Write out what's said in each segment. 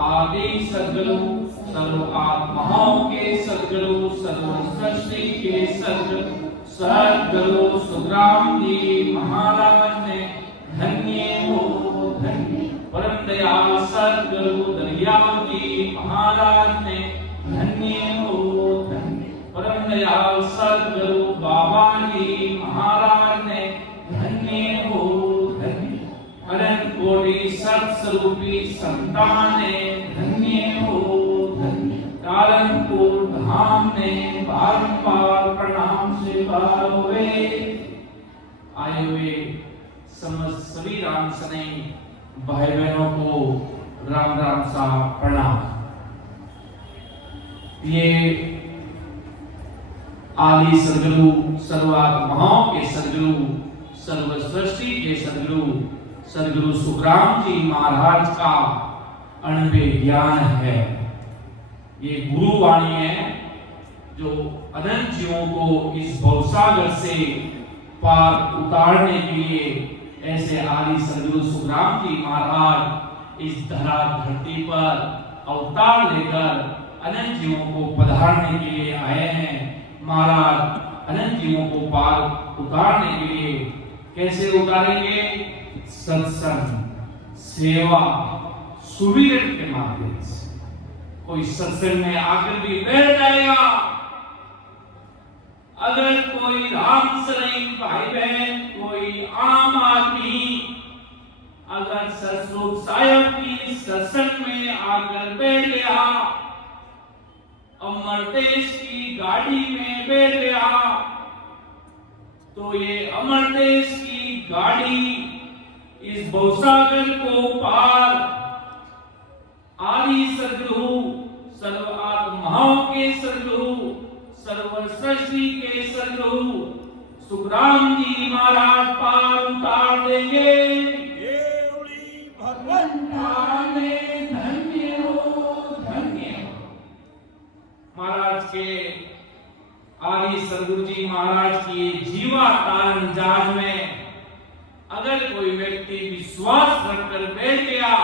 आदि सद्गुरु, सर्व आत्माओं के सद्गुरु, सर्व सृष्टि के सद्गुरु सुखराम जी महाराज ने धन्य हो धन्य। परम दयाल सद्गुरु दरियाव जी महाराज ने धन्य हो धन्य। परम दयाल सद्गुरु बाबा जी महाराज ने धन्य हो धन्य। अनंत कोटि सत्स्वरूपी संतान ने धन्य हो धन्य। कालनपुर धाम ने बारंबार प्रणाम से भावे आए हुए समस्त सभी राम सने भाई बहनों को राम राम सा प्रणाम। ये आदि सद्गुरु, सर्वात्माओं के सद्गुरु, सर्व सृष्टि के सद्गुरु सुखराम जी महाराज का अनन्य ज्ञान है। ये गुरु वाणी है जो अनंत जीवों को इस भवसागर से पार उतारने के लिए ऐसे आदि सद्गुरु सुखराम जी महाराज इस धरती पर अवतार लेकर अनंत जीवों को पधारने के लिए आए हैं। महाराज अनंत जीवों को पार उतारने के लिए कैसे उतारेंगे? सत्संग, सेवा, सुविरत के माध्यम से। कोई सत्संग में आकर भी बैठ जाएगा, अगर कोई राम सराई भाई बहन, कोई आम आदमी अगर सतसंग साहिब की सत्संग में आकर बैठ गया, अमर देश की गाड़ी में बैठ गया, तो ये अमर देश की गाड़ी इस भवसागर को पार आदि सद्गुरु, सर्व आत्माओं के सद्गुरु, सर्व सृष्टि के सद्गुरु सुखराम जी महाराज पार उतार देंगे। भगवान धन्य हो धन्य हो। महाराज के आदि सद्गुरु जी महाराज की जीवा तारण जहाज में अगर कोई व्यक्ति विश्वास रखकर बैठ गया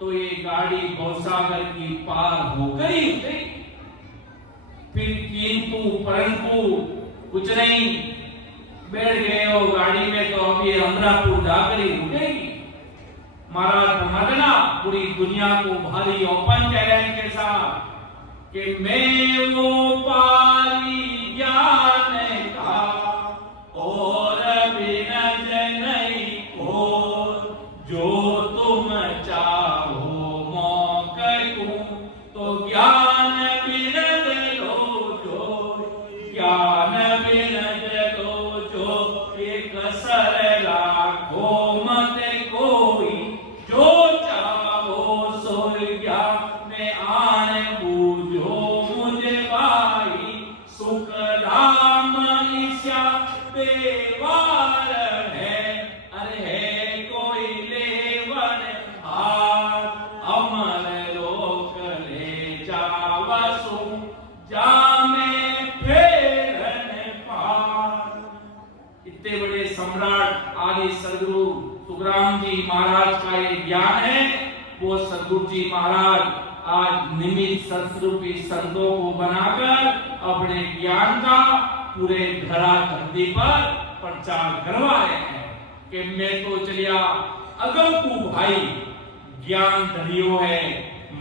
तो ये गाड़ी भवसागर की पार होकर ही उठेगी। फिर किंतु परंतु कुछ नहीं, बैठ गए हो गाड़ी में तो अभी अमरापुर जाकर ही उठेगी। महाराज महाजना पूरी दुनिया को भारी ओपन चैलेंज के साथ कि मैं वो पारी ज्ञान का और बिनज नहीं हो, जो तुम चाहो मौके तो ज्ञान बिनज लो जो, ज्ञान बिनज लो जो, एक सरला को मत कोई, जो चाहो सो ज्ञान में आने बूझो मुझे भाई, सुख राम ईशा देवार है, अरे है कोई लेवन हार, अमर लोक ले जावसु जामे फेरन पार। इतने बड़े सम्राट आदि सद्गुरु सुखराम जी महाराज का ये ज्ञान है। वो सद्गुरु जी महाराज आज निमित्त सत्स्वरूपी संतों को बनाकर अपने ज्ञान का पूरे धरती पर प्रचार करवा रहे हैं कि मैं तो चलिया अगम को भाई ज्ञान धरियो है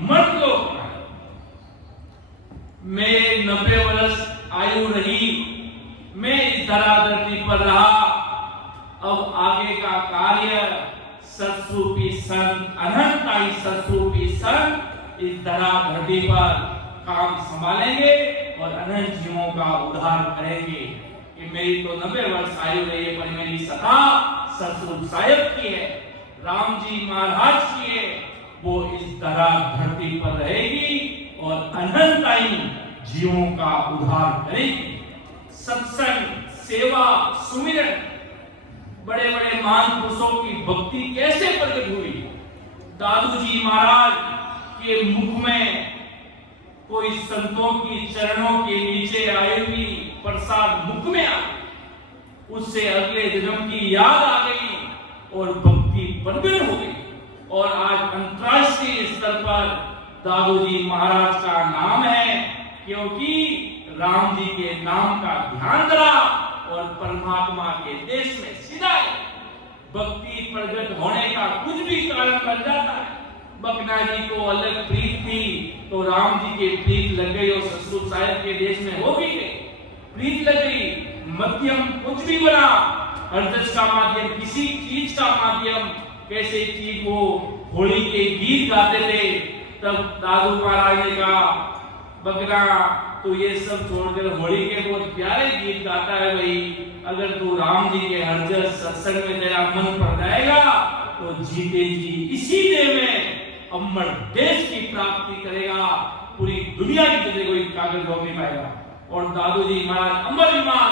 मत लो। मैं 90 वर्ष आयु रही, मैं इस धरती पर रहा, अब आगे का कार्य सत्स्वरूपी संत, अनंताई सत्स्वरूपी संत इस धरती पर काम संभालेंगे और अनंत जीवों का उद्धार करेंगे। कि मेरी तो 90 वर्ष आयु रही है, पर मेरी सदा सतस्वरूप साहिब की है, राम जी महाराज की है, वो इस धरती पर रहेगी और अनंताई जीवों का उद्धार करेगी। सत्संग, सेवा, सुमिरन, बड़े बड़े महान पुरुषों की भक्ति कैसे प्रकट हुई? दादू जी महाराज के मुख में कोई संतों की चरणों के नीचे आई हुई प्रसाद मुख में आ, उससे अगले जन्म की याद आ गई और भक्ति प्रकट हो गई और आज अंतर्राष्ट्रीय स्तर पर दादू जी महाराज का नाम है, क्योंकि राम जी के नाम का ध्यान धरा और परमात्मा के देश में सीधा भक्ति प्रकट होने का कुछ भी कारण बन जाता है। बकना जी को अलग प्रीत थी तो राम जी के प्रीत लग गई और ससुर साहब के देश में हो भी गई, प्रीत लग गई। मध्यम कुछ भी बना, हरदस का माध्यम, किसी चीज का माध्यम, कैसे चीज वो होली के गीत गाते थे। तब दादू महाराज ने कहा, बकरा तो ये सब छोड़कर होली के बहुत प्यारे गीत गाता है भाई, अगर तू राम जी के हरजस सत्संग में तेरा मन पड़ जाएगा तो जीते जी इसी देह में अमर देश की प्राप्ति करेगा, पूरी दुनिया की तुझे कोई कागज रोक नहीं पाएगा। और दादू जी महाराज अमर विमान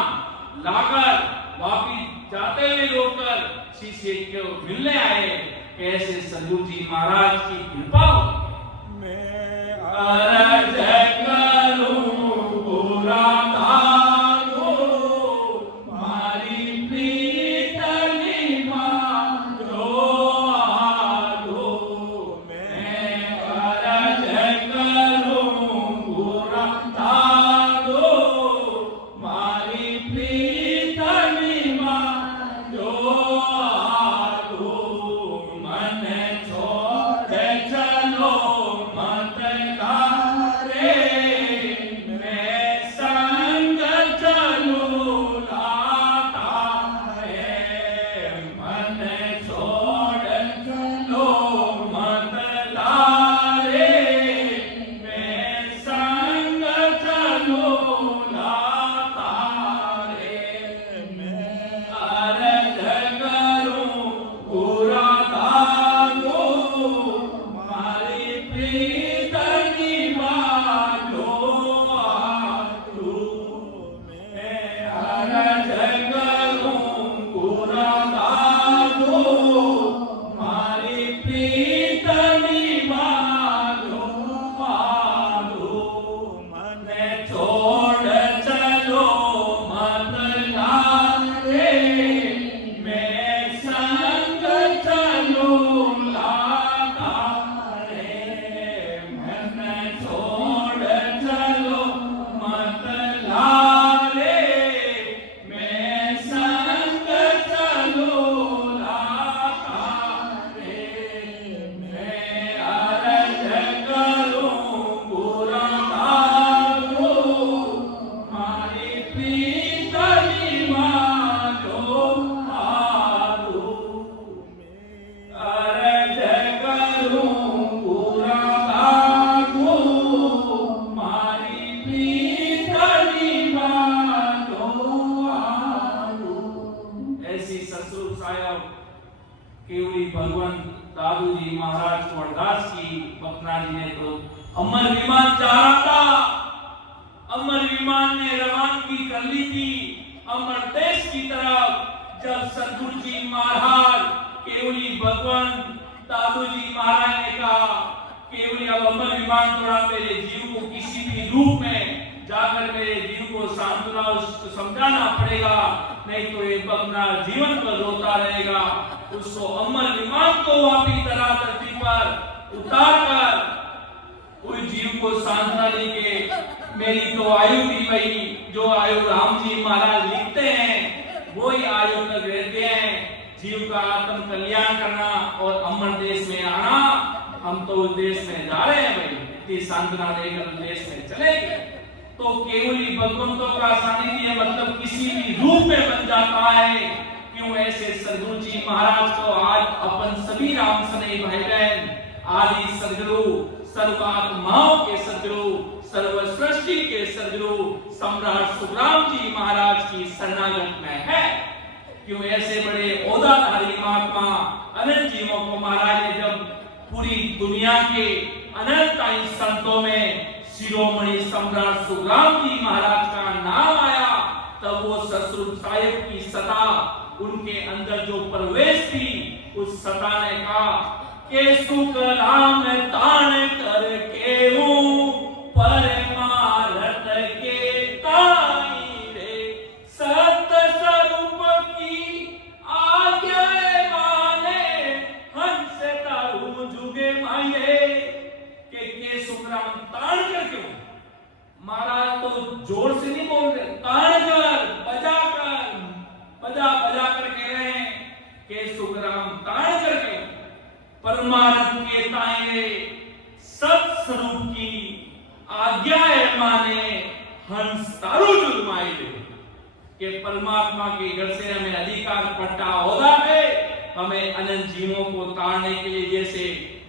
लाकर वापिस जाते हुए रोककर शिष्य को मिलने आए। कैसे सदगुरु जी महाराज की कृपा हो। मैं अरज करूं पूरा दादू मारी प्रीत निभाओ आदो। मैं अरज करूं पूरा दादू मारी प्रीत निभाओ आदो। मन छोड़ चलो मत तारे, मैं संग चलूं लाता है। मन छोड़ चलो मत तारे, मैं संग चलूं लाता है। मैं अरज करूं पूरा दादू मारी प्रीत निभाओ आदू। मैं अरज करूं पूरा दादू मारी प्रीत निभाओ आदू। मन छोड़ चलो मत तारे, मैं संग चलूं लाता है। मन छोड़ चलो मत तारे, मैं संग चलूं लाता है। मैं अरज करूं पूरा दादू मारी प्रीत निभाओ आदू। अरज करूं पूरा दादू मारी प्रीत निभाओ आदू। ऐसी ससुर साहब केवली भगवान दादू जी महाराज को अरदास की। बकना जी ने तो अमर विमान चाह रहा था, अमर विमान ने रवानगी कर ली थी अमर देश की तरफ। जब सदगुरु जी महाराज केवली भगवान दादू जी महाराज ने कहा, केवली अब अमर विमान थोड़ा मेरे जीव को किसी भी रूप में जाकर मेरे जीव को सांत्वना उसको समझाना पड़ेगा, नहीं तो ये बकना जीवन पर रोता रहेगा। उसको अमर विमान को वापस धरा धरती पर उतार कर उस जीव को सांत्वना दी के मेरी तो आयु भी वही जो आयु राम जी महाराज लिखते हैं वही आयु तक रहते हैं। जीव का आत्म कल्याण करना और अमर देश में आना, हम तो उस देश में जा रहे हैं भाई, इतनी सांत्वना देकर उस देश में चले गए। तो केवली भगवंतों का सानिध्य मतलब किसी भी रूप में बन जाता है। क्यों ऐसे सदगुरु जी महाराज को आज अपन सभी राम सने भाई बहन आदि सदगुरु सर्वात्माओं के सदगुरु सर्व सृष्टि के सदगुरु सम्राट सुखराम जी महाराज की शरणागत में है। क्यों ऐसे बड़े ओदाधारी महात्मा अनंत जीवों को महाराज ने जब पूरी दुनिया के अनंत संतों में शिरोमणि सम्राट सुखराम जी महाराज का नाम आया, तब वो ससुर साहिब की सता उनके अंदर जो प्रवेश थी, उस सता ने कहा के सुख राम तान कर केहूं परमारथ के ताई रे, सत स्वरूप की आज्ञा माने हंस तारू सत स्वरूप की आज्ञा माने हंस तारू जुर्माई दे कि परमात्मा के घर से हमें अधिकार पट्टा होता है। हमें अनंत जीवों को ताड़ने के लिए जैसे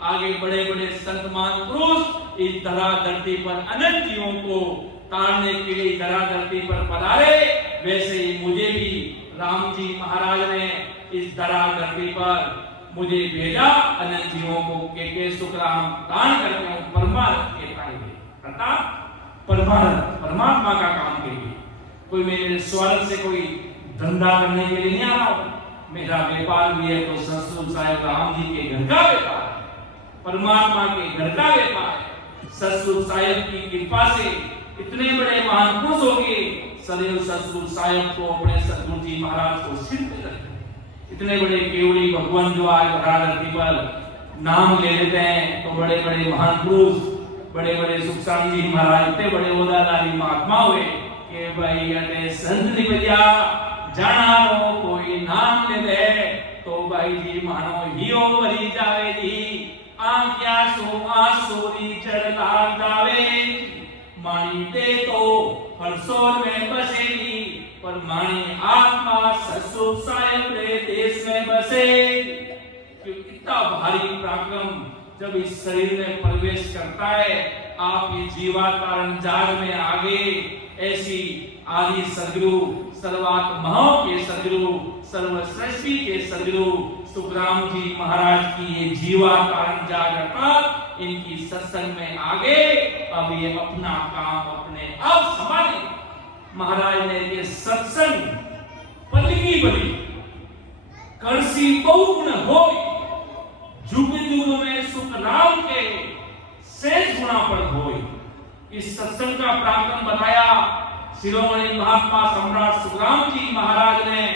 आगे बड़े बड़े संत महापुरुष इस धरा धरती पर अनंत जीवों को ताड़ने के लिए धरा धरती पर पधारे, वैसे ही मुझे भी राम जी महाराज ने इस धरा धरती पर मुझे भेजा अनंत जीवों को के सुखराम दान करके हूं परमार्थ के पाएंगे, अर्थात परमात्मा का काम के लिए। कोई मेरे स्वार्थ से कोई धंधा करने के लिए नहीं आ रहा हूं। मेरा व्यापार भी है तो ससुर साहेब राम जी के घर का व्यापार है, परमात्मा के घर का व्यापार है। ससुर साहेब की कृपा से इतने बड़े महान पुरुष हो गए, सदैव ससुर साहेब को अपने सदगुरु जी महाराज को सिर पे रखते। इतने बड़े केवड़ी भगवान जो आज धरती पर नाम ले लेते हैं, तो बड़े बड़े महान पुरुष, बड़े बड़े सुखसाम जी महाराज, इतने बड़े ओदादारी महात्मा हुए कि भाई अटे संत निपजा जाना रो कोई नाम ले दे तो भाई जी मानो हियो भरी जावे जी, आंख्या सो आसोरी चढ़ लाग जावे, मानी दे तो हरसोर में बसेगी, पर मानी आत्मा ससुर साहेब रे देश में बसे। क्यों इतना भारी पराक्रम जब इस शरीर में प्रवेश करता है, आप ये जीवात्मा जाग में आगे ऐसी आदि सदगुरु सर्वात्माओं के सदगुरु सर्वश्रेष्ठी के सदगुरु सुखराम जी महाराज की ये जीवात्मा जागृत इनकी सत्संग में आगे अब ये अपना काम अपने आप संभाले। महाराज ने ये सत्संग पलगी बली करसी बहुगुण होई, जुग जुग में सुख राम के शेष गुणा पर होई। इस सत्संग का प्रांगण बताया शिरोमणि महात्मा सम्राट सुखराम जी महाराज ने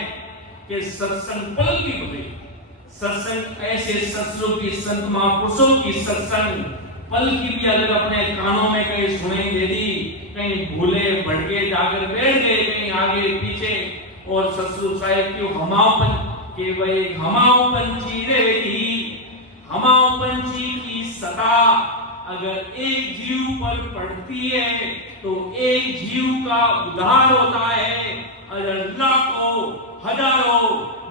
कि सत्संग पलगी बली। सत्संग ऐसे सत्संग की संत महापुरुषों की सत्संग पल की भी अगर अपने कानों में कहीं सुनाई दे दी, कहीं भूले भटके जाकर बैठ गए कहीं आगे पीछे, और ससुर साहेब की हमाओपन के वही हमाओपंची रे हमाओपंची की सदा अगर एक जीव पर पड़ती है तो एक जीव का उद्धार होता है। अगर लाखों हजारों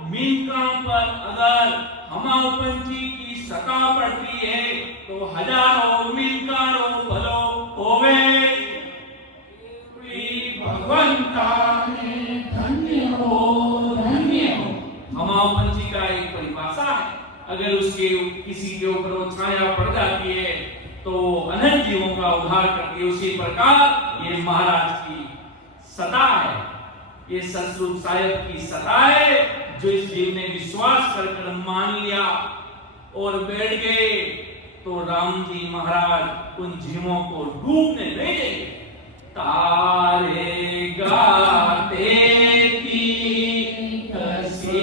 मीनका पर अगर हमाओपंची की सता पड़ती है तो हजारों मीनकारों भलो होवे। भगवंता ने धन्य हो हमाओपंची का एक परिभाषा है, अगर उसके किसी के ऊपर वो छाया पड़ जाती है तो अनंत जीवों का उद्धार करती है। उसी प्रकार ये महाराज की सता है, ये ससुर साहेब की सता है, जो इस जीव ने विश्वास कर मान लिया और बैठ गए तो राम जी महाराज उन जीवों को डूबने नहीं देंगे। तारे गाते की कसी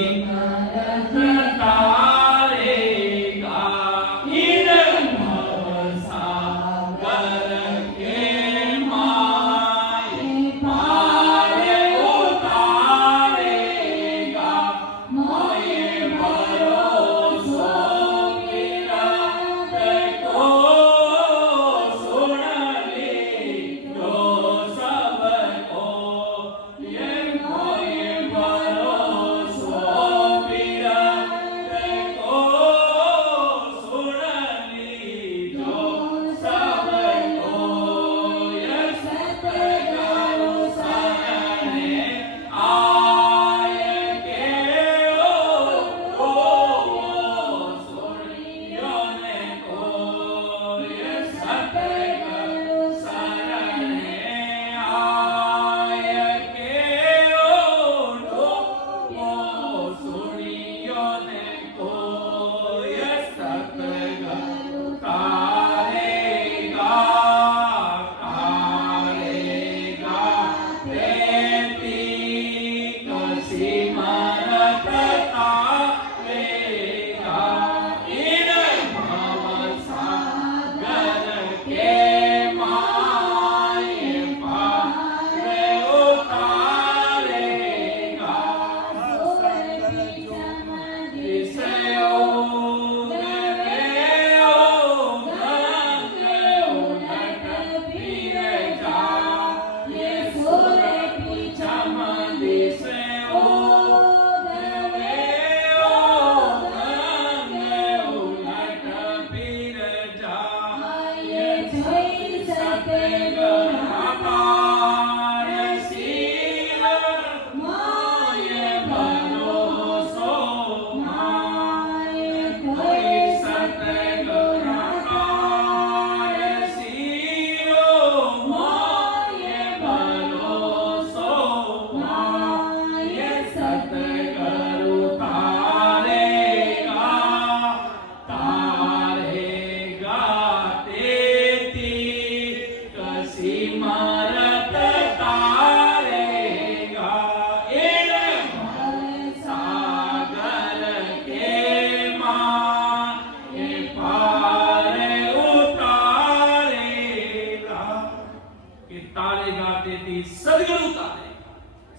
की सदगुरु तारे।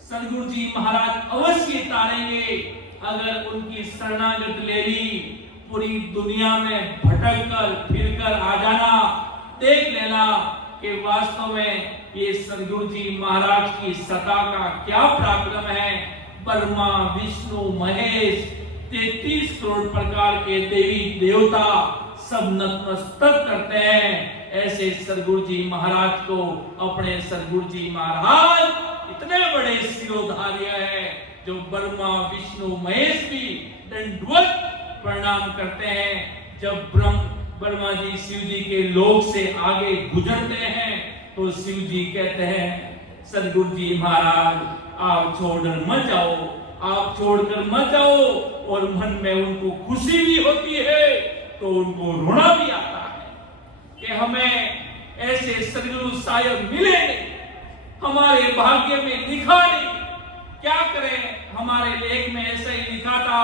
सदगुरु जी महाराज अवश्य तारेंगे अगर उनकी शरणागत ले ली। पूरी दुनिया में भटक कर फिर कर आ जाना, देख लेना कि वास्तव में ये सदगुरु जी महाराज की सत्ता का क्या पराक्रम है। ब्रह्मा विष्णु महेश 33 करोड़ प्रकार के देवी देवता सब नतमस्तक करते हैं। ऐसे सदगुरु जी महाराज को अपने सदगुरु जी महाराज इतने बड़े शिरोधार्य है जो ब्रह्मा विष्णु महेश भी दंडवत प्रणाम करते हैं। जब ब्रह्मा जी शिव जी के लोक से आगे गुजरते हैं तो शिव जी कहते हैं सदगुरु जी महाराज आप छोड़कर मत जाओ, आप छोड़कर मत जाओ। और मन में उनको खुशी भी होती है तो उनको रोना भी आता है कि हमें ऐसे सदगुरु साहिब मिले नहीं, हमारे भाग्य में लिखा नहीं। क्या करें, हमारे लेख में ऐसा ही लिखा था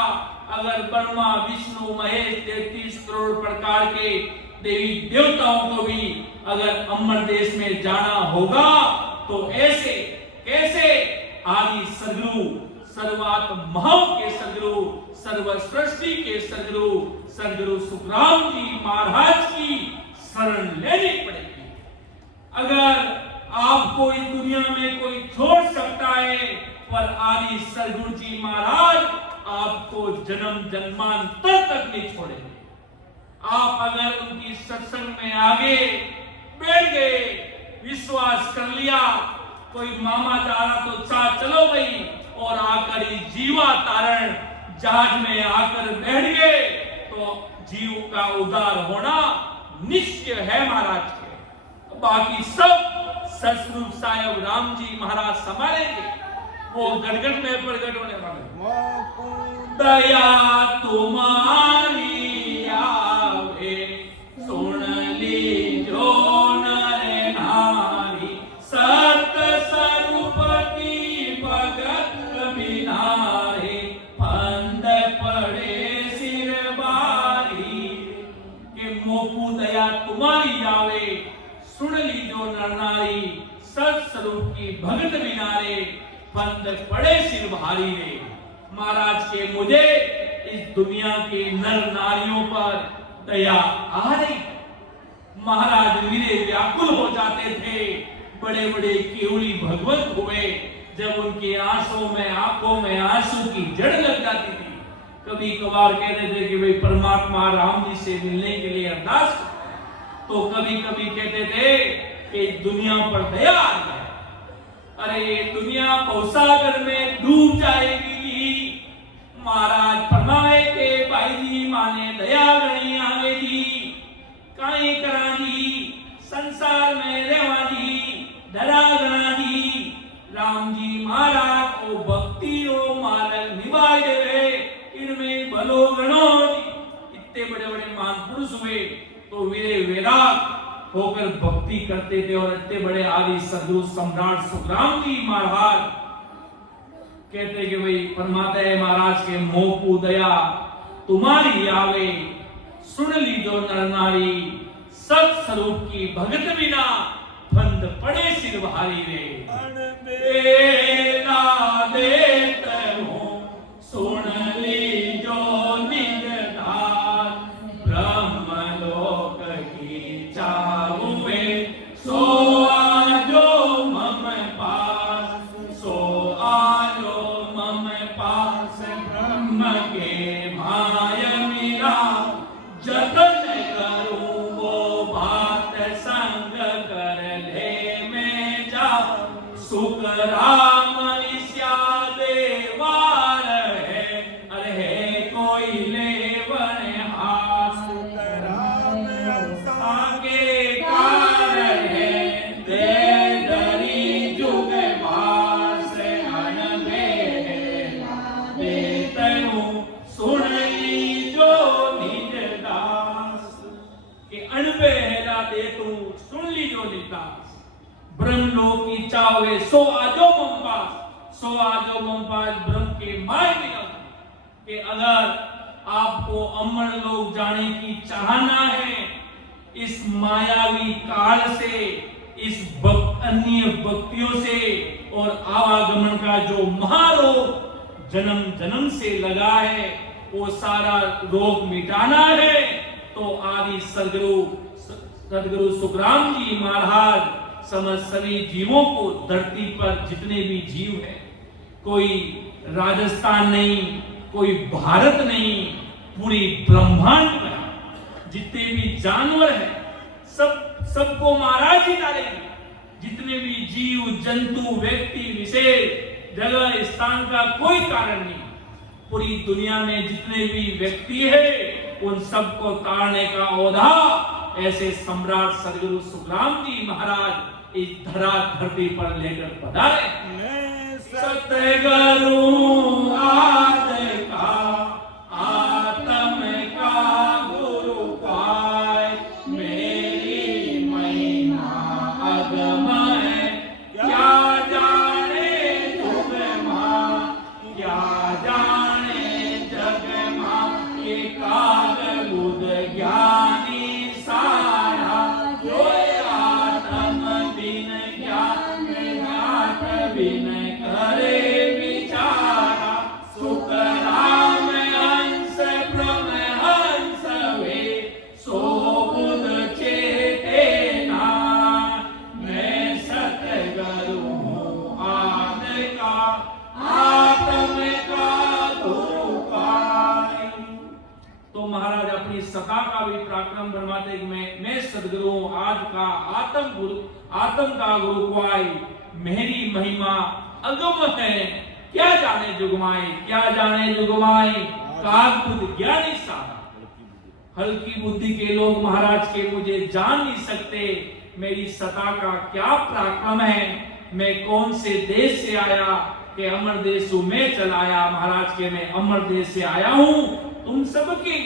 अगर ब्रह्मा विष्णु महेश 33 करोड़ प्रकार के देवी देवताओं को भी अगर अमर देश में जाना होगा तो ऐसे कैसे आदि सदगुरु सर्वात्माओं के सदगुरु सर्वसृष्टि के सदगुरु सदगुरु सुखराम जी महाराज की शरण लेनी पड़ेगी। अगर आपको इस दुनिया में कोई छोड़ सकता है पर आदि सदगुरु जी महाराज आपको जन्म जन्मांतर तक नहीं छोड़ेंगे। आप अगर उनकी सत्संग में आगे बैठ गए, विश्वास कर लिया, कोई मामा जा रहा तो चलो भाई, और आकर इस जीवा तारण जहाज में आकर बैठ गए तो जीव का उद्धार होना निश्चय है महाराज के। बाकी सब सतस्वरूप साहिब राम जी महाराज संभालेंगे, वो गड़गड़ में प्रकट होने वाले। दया तुम्हारी आवे सुन ली जो नर नारी, सत स्वरूप की भगत बिनारे, फंद पड़े सिर बारी। के मोकू दया तुम्हारी आवे सुन ली जो नर नारी, सत स्वरूप की भगत बिनारे, फंद पड़े सिर भारी रे। महाराज के मुझे इस दुनिया के नर नारियों पर दया आ रही। महाराज वीरे व्याकुल हो जाते थे, बड़े बड़े केवली भगवत हुए जब उनके आंखों में आंसू की जड़ लग जाती थी। कभी कभार कहते थे कि भाई परमात्मा राम जी से मिलने के लिए अरदास, तो कभी कभी कहते थे कि दुनिया पर दया आ जाए। अरे दुनिया भवसागर में डूब जाएगी। महाराज फरमाए के भाई जी माने दया गणी आवे जी, काई करा जी संसार में रेवा जी, डरा गणा जी। राम जी महाराज को भक्ति ओ मार्ग निभाए देवे, इनमें भलो गणो जी। इतने बड़े बड़े महान पुरुष हुए तो वीरे वैराग होकर भक्ति करते थे। और इतने बड़े आदि सदगुरु सम्राट सुखराम जी महाराज कहते कि भाई फरमाते हैं महाराज के मोकू दया तुम्हारी आवे सुन ली जो नर नारी, सत स्वरूप की भगत बिना फंद पड़े सिर भारी रे। बेला देत हो सुन ली जो निज धार, ब्रह्म लोक की चाहुए सो आजो मम पास, सो आजो मम पास। ब्रह्म के माय मेरा जतन करूं वो बात संग कर ले मैं जा, सुख राम ईश्या देवार है, अरे है कोई लेवन हास। आगे कारण है दे दरी जुग भास, अनबे देतनु सुन ली जो निज दास। के अनबे हेला दे तू सुन ली जो निज दास। ब्रह्मलोक की चावे सो आजो मम पास, सो आजो मम पास ब्रह्म के माय बिना। कि अगर आपको अमर लोक जाने की चाहना है, इस मायावी काल से अन्य भक्तियों से और आवागमन का जो महारोग जन्म जन्म से लगा है, वो सारा रोग मिटाना है। तो आदि सदगुरु सुखराम जी महाराज समझ सभी जीवों को, धरती पर जितने भी जीव है, कोई राजस्थान नहीं, कोई भारत नहीं, पूरी ब्रह्मांड में जितने भी जानवर है सबको महाराज ही डालेंगे। जितने भी जीव जंतु व्यक्ति विशेष जगह स्थान का कोई कारण नहीं, पूरी दुनिया में जितने भी व्यक्ति है उन सबको ताड़ने का औधा ऐसे सम्राट सदगुरु सुखराम जी महाराज इस धरती पर लेकर पधारे। सतगुरु आद का आत्म का गुरु पाए, मेरी महिमा अगम है, क्या जाने तुम मां, क्या जाने जग मां, एकाग बुध ज्ञानी सारा, जो आत्म बिन ज्ञान ज्ञात बिन करे विचारा, सुख राम हंस ब्रह्म हंस वे, सो बुध चेते ना, मैं सतगुरु हूँ आद का आत्म का गुरु पाए। तो महाराज अपनी सता का भी पराक्रम बनवाते कि मैं सदगुरु हूँ आज का आत्म का गुरु पाई, मेरी महिमा अगम है, क्या जाने जुगमाई, क्या जाने जुगमाई, काग बुद्ध ज्ञानी सारा। हल्की बुद्धि के लोग महाराज के मुझे जान नहीं सकते, मेरी सता का क्या पराक्रम है, मैं कौन से देश से आया कि अमर देश में चलाया। महाराज के मैं अमर देश से आया हूं तुम सबके।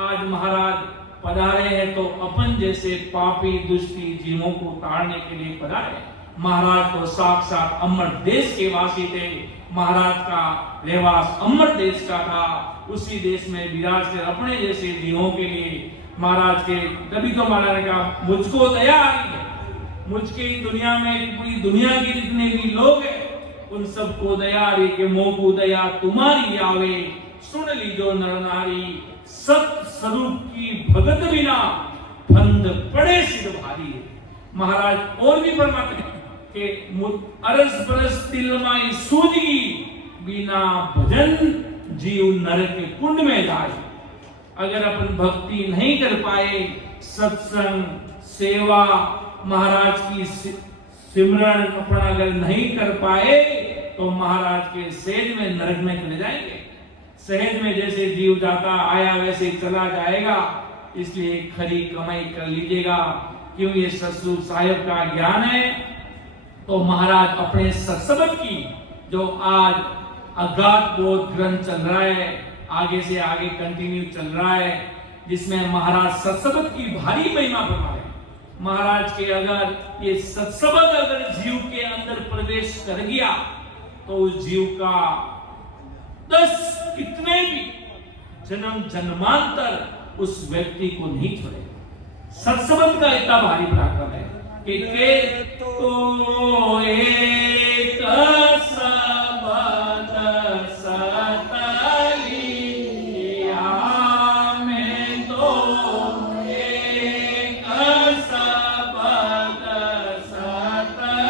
आज महाराज पधारे हैं तो अपन जैसे पापी दुष्टी जीवों को ताड़ने के लिए पधारे। महाराज तो साक्षात अमर देश के वासी थे, महाराज का रहवास अमर देश का था, उसी देश में विराज कर अपने जैसे जीवों के लिए महाराज के, तभी तो महाराज ने कहा मुझको दया आ रही है, मुझके दुनिया में पूरी दुनिया के जितने भी लोग हैं उन सबको दया आ रही कि मोकू दया तुम्हारी आवे, सुन लीजो नर नारी, सत स्वरूप की भगत बिना फंद पड़े सिर भारी। महाराज और भी फरमाते हैं कि अरस बरस तिलमाई सूझगी, बिना भजन जीव नरक कुंड में जाए। अगर अपन भक्ति नहीं कर पाए, सत्संग सेवा महाराज की सिमरन अपन अगर नहीं कर पाए तो महाराज के सहज में नरक में चले जाएंगे। सहज में जैसे जीव जाता आया वैसे चला जाएगा, इसलिए खरी कमाई कर लीजिएगा। क्यों ये सतसुर साहिब का ज्ञान है। तो महाराज अपने सत्संग की जो आज अगाध बोध ग्रंथ चल रहा है, आगे से आगे कंटिन्यू चल रहा है, जिसमें महाराज सत्संग की भारी महिमा फरमा रहे। महाराज के अगर ये सत्संग अगर जीव के अंदर प्रवेश कर गया तो उस जीव का 10 कितने भी जन्म जन्मांतर उस व्यक्ति को नहीं छोड़ेगा। सत्संग का इतना भारी पराक्रम है कि तो एक सबद सतलिया में, तो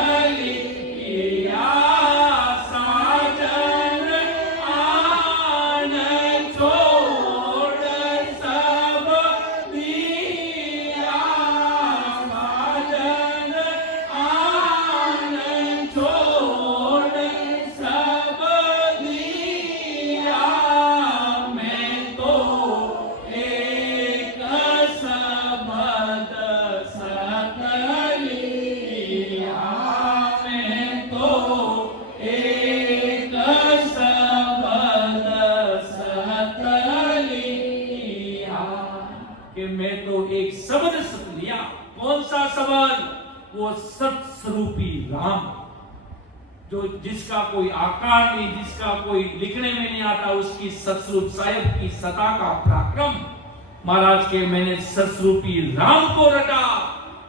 एक सबद सतलिया, साजन आन छोड़ सब दिया, साजन आन छोड़ सब दिया, मैं तो एक सबद सतलिया, मैं तो एक सबद सतलिया, कि मैं तो एक शब्द सत लिया। कौन सा शब्द? वो सत स्वरूपी राम, जो जिसका कोई आकार नहीं, जिसका कोई लिखने में नहीं आता, उसकी सतस्वरूप साहिब की सता का पराक्रम। महाराज के मैंने सतस्वरूपी राम को रटा,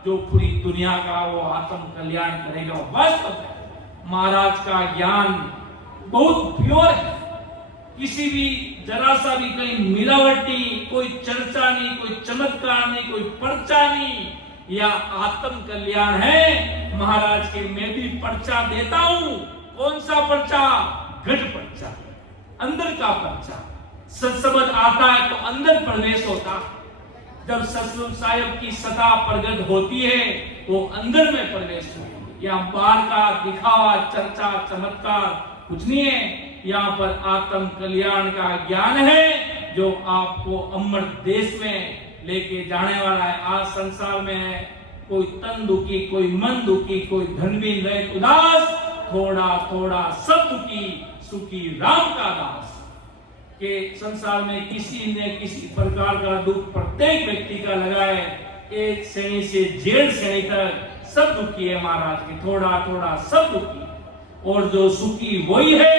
जो पूरी दुनिया का वो आत्म कल्याण करेगा। वास्तव महाराज का ज्ञान बहुत प्योर है, किसी भी जरा सा भी कहीं मिलावट नहीं, कोई चर्चा नहीं, कोई चमत्कार नहीं, कोई पर्चा नहीं, या आत्म कल्याण है। महाराज के मैं भी पर्चा देता हूं। कौन सा पर्चा? गढ़ पर्चा, अंदर का पर्चा। सत्सबद आता है तो अंदर प्रवेश होता है। जब सतगुरु साहिब की सत्ता प्रकट होती है वो अंदर में प्रवेश होती है। यहाँ बाहर का दिखावा, चर्चा, चमत्कार कुछ नहीं है। यहाँ पर आत्म कल्याण का ज्ञान है जो आपको अमर देश में लेके जाने वाला है। आज संसार में है कोई तन दुखी, कोई मन दुखी, कोई धन भी रहित उदास, थोड़ा थोड़ा सब दुखी, सुखी राम का दास। के संसार में किसी ने किसी प्रकार का दुख प्रत्येक व्यक्ति का लगा है। एक श्रेणी से जेड श्रेणी तक सब दुखी है महाराज के, थोड़ा थोड़ा सब दुखी। और जो सुखी वही है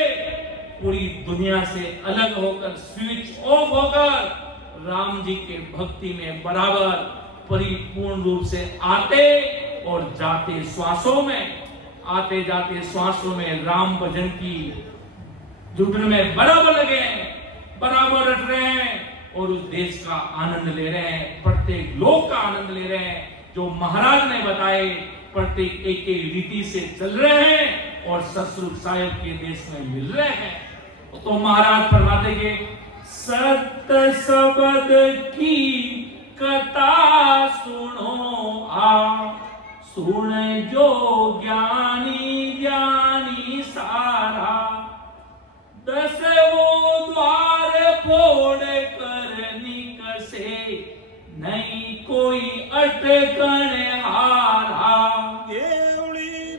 पूरी दुनिया से अलग होकर, स्विच ऑफ होकर राम जी के भक्ति में बराबर परिपूर्ण रूप से आते और जाते श्वासों में, आते जाते श्वासों में राम भजन की जुटन में बराबर लगे हैं, बराबर रट रहे हैं और उस देश का आनंद ले रहे हैं, प्रत्येक लोक का आनंद ले रहे हैं। जो महाराज ने बताए प्रत्येक एक एक रीति से चल रहे हैं और सतगुरु साहिब के देश में मिल रहे हैं। तो महाराज फरमाते कि सत्य शब्द की कथा सुनो आ, सुन जो ज्ञानी ज्ञानी सारा, दसवो द्वार फोड़ कर निकसे, नहीं कोई अटकण हारा।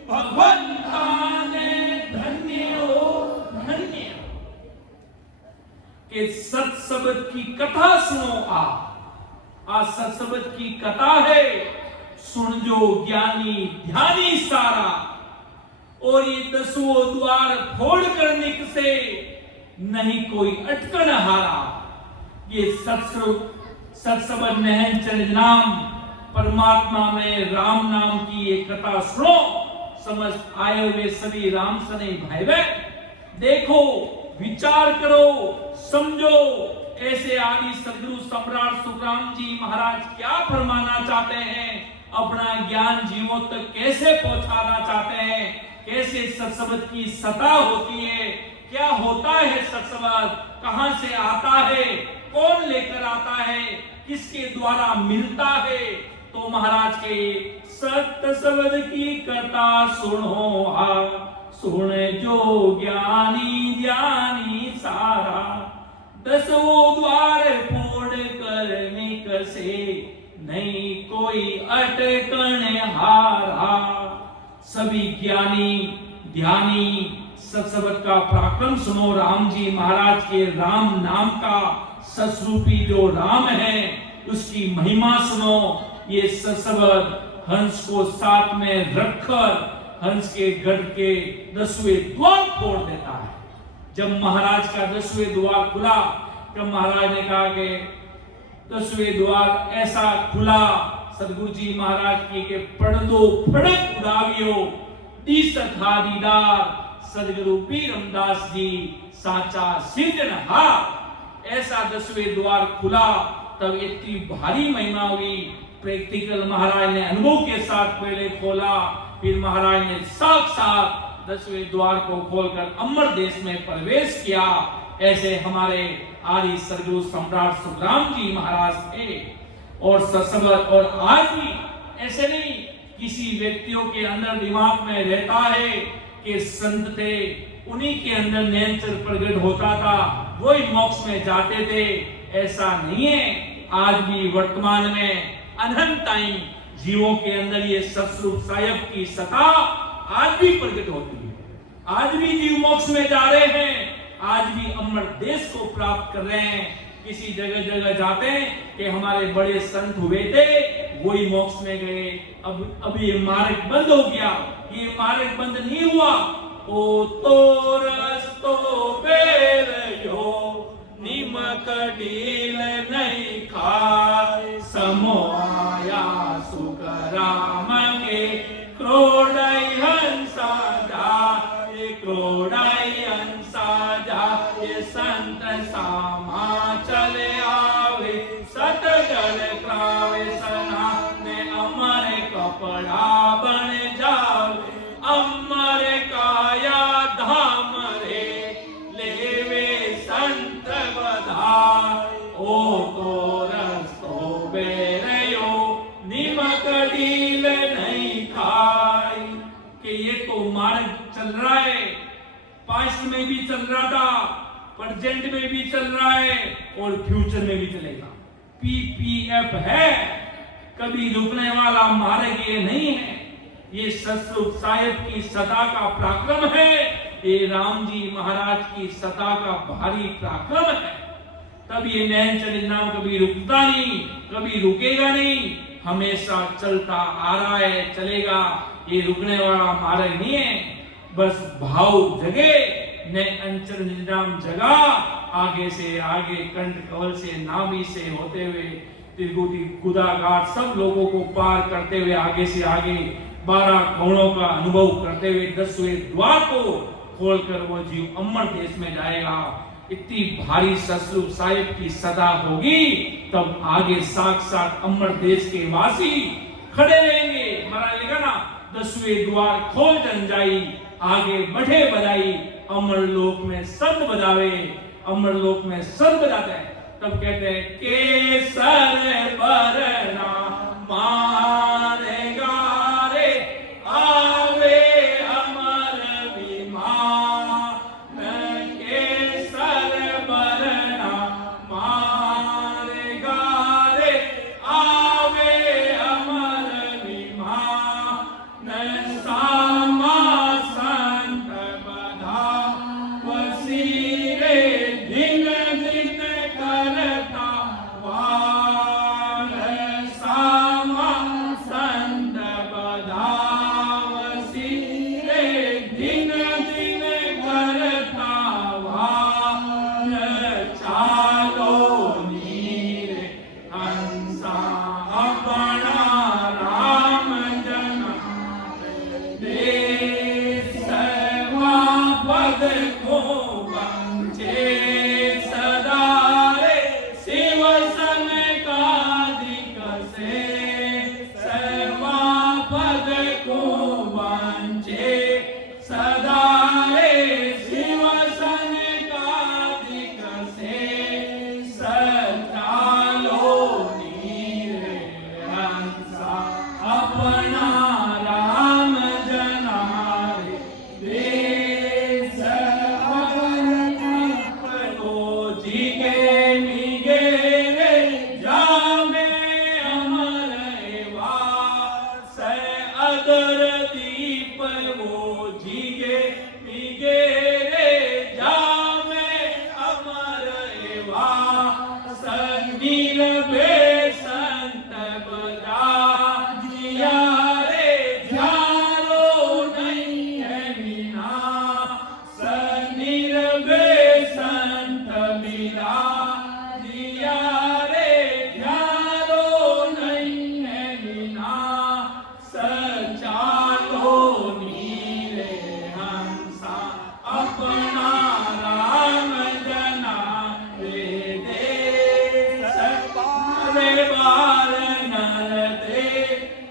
भगवंता ने धन्य हो धन्य के सत्सबद की कथा सुनो आज सत्सबद की कथा है। सुन जो ज्ञानी ध्यानी सारा, और ये दसवों द्वार फोड़ कर निकसे, नहीं कोई अटकन हारा। ये सत्सबद नहन चरित नाम परमात्मा में राम नाम की ये कथा सुनो। समझ आए हुए सभी राम सने भाई बहन, देखो विचार करो, समझो ऐसे आदि सदगुरु सम्राट सुखराम जी महाराज क्या फरमाना चाहते हैं, अपना ज्ञान जीवों तक कैसे पहुंचाना चाहते हैं, कैसे सत्सबद की सत्ता होती है, क्या होता है सत्सबद, कहां से आता है, कौन लेकर आता है, किसके द्वारा मिलता है। तो महाराज के सत्सबद की कथा सुनो आ, सुन जो ज्ञानी ज्ञानी सारा, दसवों द्वार फोड़ कर निकसे, नहीं कोई अटकण हारा। सभी ज्ञानी ध्यानी सत्सबद का पराक्रम सुनो। राम जी महाराज के राम नाम का सस्वरूपी जो राम है उसकी महिमा सुनो। ये सत्सबद हंस को साथ में रखकर हंस के गढ़ के 10वें द्वार फोड़ देता है। जब महाराज का 10वें द्वार खुला, तब महाराज ने कहा कि 10वें द्वार ऐसा खुला सदगुरु जी महाराज की के पढ़ दो फड़क उड़ावियो, दीसत हादीदार सदगुरु पीर रामदास जी साचा सिरजनहार। ऐसा 10वें द्वार खुला, तब इतनी भारी महिमा हुई। प्रैक्टिकल महाराज ने अनुभव के साथ पहले खोला, फिर महाराज ने साक्षात 10वें द्वार को खोलकर अमर देश में प्रवेश किया। ऐसे हमारे आदि सदगुरु सम्राट सुखराम जी महाराज थे। और सत्सबद और आज भी ऐसे नहीं, किसी व्यक्तियों के अंदर दिमाग में रहता है कि संत थे, उन्हीं के अंदर नैनचर प्रकट होता था, वही मोक्ष में जाते थे। ऐसा नहीं है। आज भी वर्तमान में अनंत टाइम जीवों के अंदर ये सतस्वरूप साहिब की सत्ता आज भी प्रकट होती है। आज भी जीव मोक्ष में जा रहे हैं, आज भी अमर देश को प्राप्त कर रहे हैं। किसी जगह जगह जाते हैं कि हमारे बड़े संत हुए थे, वही मोक्ष में गए, अब ये मार्ग बंद हो गया। ये मार्ग बंद नहीं हुआ। ओ तो रस्तो बेरयो निमक डील नहीं खाए, समो आया सुख राम के क्रोड़ाई हंसा जाए, क्रोड़ाई हंसा जाए, संत सामा चले आवे, सतगढ़ क्रावे सना ने अमर कपड़ा बन जावे, अमर काया धाम रे लेवे संत बधाई, ओ तो रस्तो बेरयो निमक डील नहीं खाई। कि ये तो मार्ग चल रहा है, पास्ट में भी चल रहा था, प्रेजेंट में भी चल रहा है और फ्यूचर में भी चलेगा। पीपीएफ है, कभी रुकने वाला मार्ग ये नहीं है। ये सतसंग साहिब की सदा का पराक्रम है, ये राम जी महाराज की सदा का भारी पराक्रम है। तब ये नैन चरित नाम कभी रुकता नहीं, कभी रुकेगा नहीं, हमेशा चलता आ रहा है, चलेगा। ये रुकने वाला मार्ग नहीं है। बस भाव जगे, ने अंचल निजाम जगा, आगे से आगे कंठ कवल से नाभि से होते हुए त्रिकुटी गुदाघाट सब लोगों को पार करते हुए आगे से आगे 12 कोणों का अनुभव करते हुए 10वें द्वार को खोलकर वो जीव अमर देश में जाएगा। इतनी भारी सतसंग साहिब की सदा होगी, तब आगे साक्षात अमर देश के वासी खड़े रहेंगे। महाराज ना 10वें द्वार खोल जन जाई, आगे बढ़े बधाई, अमर लोक में संत बजावे, अमर लोक में संत बजाते हैं। तब कहते हैं केसर बरना मारेगा रे, आवे अमर विमान, केसर बरना मारेगा रे, आवे अमर विमान, सामा संत बधा वसीरे दिन दिन करता वाल, सामा संत बधा वसीरे दिन दिन करता वाल, चालो नीर हंसा अपना राम जना सेवा पद को बंचे सदा रे, शिव सन का दिक से सेवा पद को बंचे सदा रे, शिव सन का दिक से सचालो नीर हंसा अपना राम जना रे, देश अपनो जीगे मिगे रे, जामे अमर वास, अदर दीप वो जीगे मिगे रे, जामे अमर वास, नीरवे संत बजा जिया रे, झारो नहीं है मीना, सनिरवे संत मीरा जिया रे, झारो नहीं है मीना, सचालो नीरे हंसा अपना राम जना रे, देश रे बार नर दे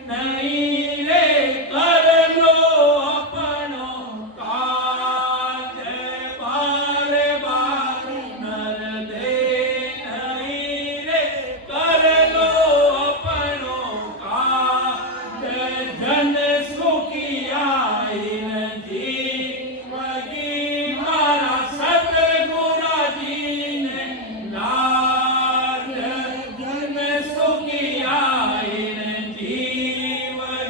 नहीं रे, कर लो अपनो काज, बार बार नर दे नहीं रे, कर लो अपनो काज, जन सुखिया इन जीवगी मारा सतगुरु जी ने लाज, जन सुखिया इन जीवगी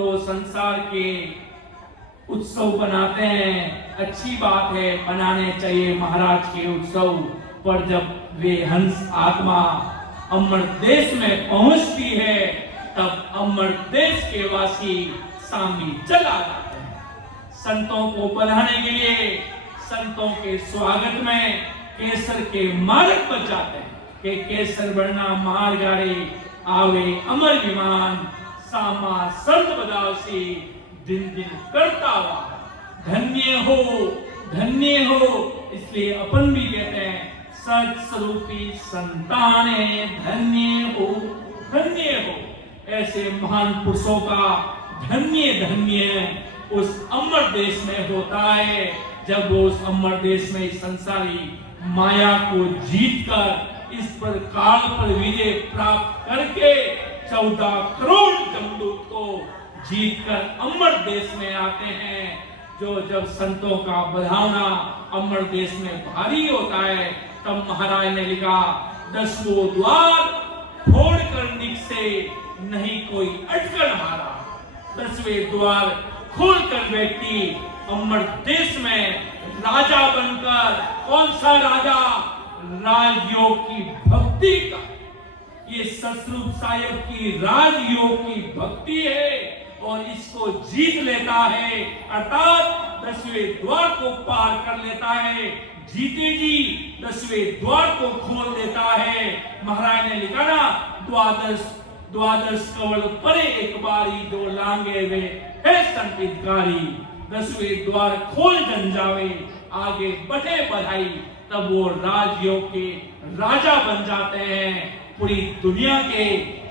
तो संसार के उत्सव बनाते हैं। अच्छी बात है, बनाने चाहिए महाराज के उत्सव, पर जब वे हंस आत्मा अमर देश में पहुंचती है तब अमर देश के वासी सामने चला जाते हैं। संतों को बढ़ाने के लिए, संतों के स्वागत में केसर के मार्ग पर जाते हैं कि केसर बढ़ना मार्गारे आवे अमर विमान, सामा संत बदासी दिन दिन करता हुआ धन्य हो, धन्य हो। इसलिए अपन भी कहते हैं सत स्वरूपी संताने धन्य हो, धन्य हो। ऐसे महान पुरुषों का धन्य धन्य उस अमर देश में होता है, जब वो उस अमर देश में संसारी माया को जीतकर इस पर काल पर विजय प्राप्त करके 14 करोड़ जमदूत को जीतकर अमर देश में आते हैं। जो जब संतों का बढ़ाना अमर देश में भारी होता है, तब महाराज ने लिखा 10वां द्वार फोड़कर निकसे नहीं कोई अटकल हारा। 10वें द्वार खोलकर व्यक्ति अमर देश में राजा बनकर, कौन सा राजा? राजयोग की भक्ति का। ये सतरूप साहिब की राजयोग की भक्ति है और इसको जीत लेता है, अर्थात 10वें द्वार को पार कर लेता है। जीते जी 10वें द्वार को खोल देता है। महाराज ने लिखा ना, द्वादश कवल परे एक बारी, दो लांगे वे है संपितकारी। 10वें द्वार खोल जन जावे, आगे बढ़े बढ़ाई, तब वो राजयोग के राजा बन जाते हैं। पूरी दुनिया के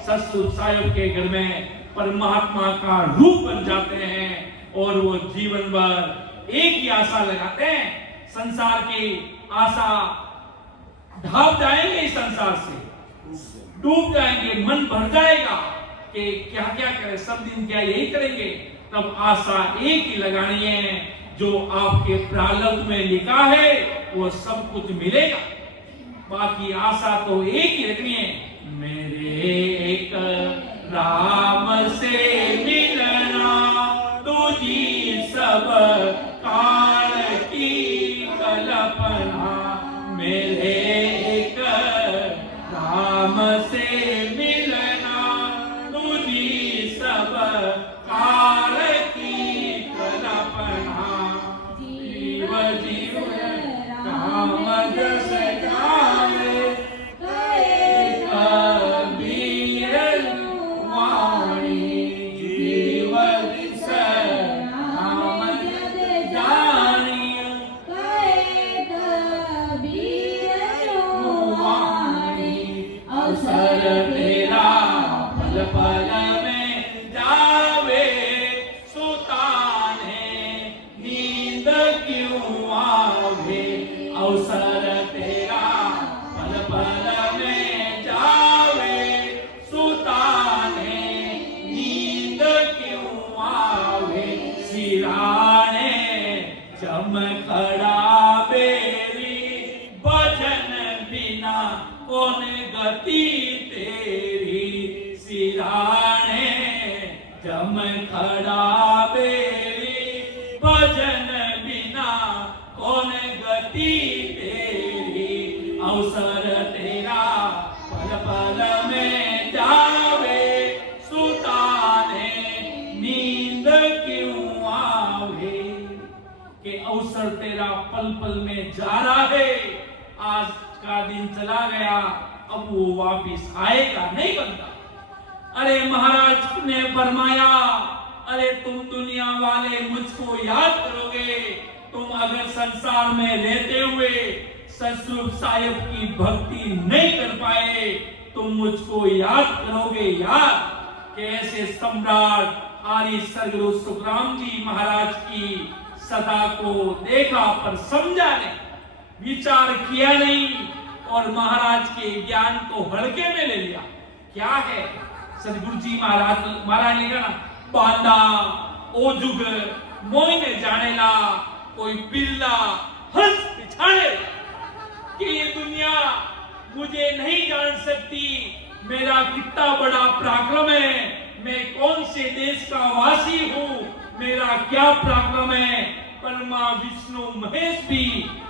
सतरूप साहिब के घर में परमात्मा का रूप बन जाते हैं और वो जीवन भर एक ही आशा लगाते हैं, संसार की आशा ढाब जाएंगे, इस संसार से डूब जाएंगे, मन भर जाएगा कि क्या क्या करें, सब दिन क्या यही करेंगे। तब आशा एक ही लगानी है, जो आपके प्रारब्ध में लिखा है वो सब कुछ मिलेगा। बाकी आशा तो एक ही रखनी है, मेरे एक राम से मिलना, तुझी सब काल की कल्पना। मेरे एक राम से मिलना, तुझी सब काल की कल्पना। जीव जीव काम जस गावे, अवसर तेरा पल पल में जावे, सुताने नींद क्यों आवे। सिराने चमकड़ा बेरी, भजन बिना कौन गति तेरी। सिराने चमकड़ा बेरी, भजन बिना कौन गति तेरी। अवसर तेरा पल पल में जावे, सुताने नींद क्यों आवे। के अवसर तेरा पल पल में जा रहा है, आज का दिन चला गया, अब वो वापिस आएगा नहीं बनता। अरे महाराज ने फरमाया, अरे तुम दुनिया वाले मुझको याद करोगे, तुम अगर संसार में रहते हुए सतरूप साहिब की भक्ति नहीं कर पाए, तुम मुझको याद करोगे। याद कैसे सम्राट आर्य सदगुरु सुखराम जी महाराज की सदा को देखा पर समझा नहीं, विचार किया नहीं और महाराज के ज्ञान को हल्के में ले लिया। क्या है सदगुरु जी महाराज ने कहा, बांदा ओ जुग मोइने जानेला, कोई बिल्ला हंस पिछाड़े कि ये दुनिया मुझे नहीं जान सकती, मेरा कितना बड़ा पराक्रम है, मैं कौन से देश का वासी क्या पराक्रम है। ब्रह्मा विष्णु महेश भी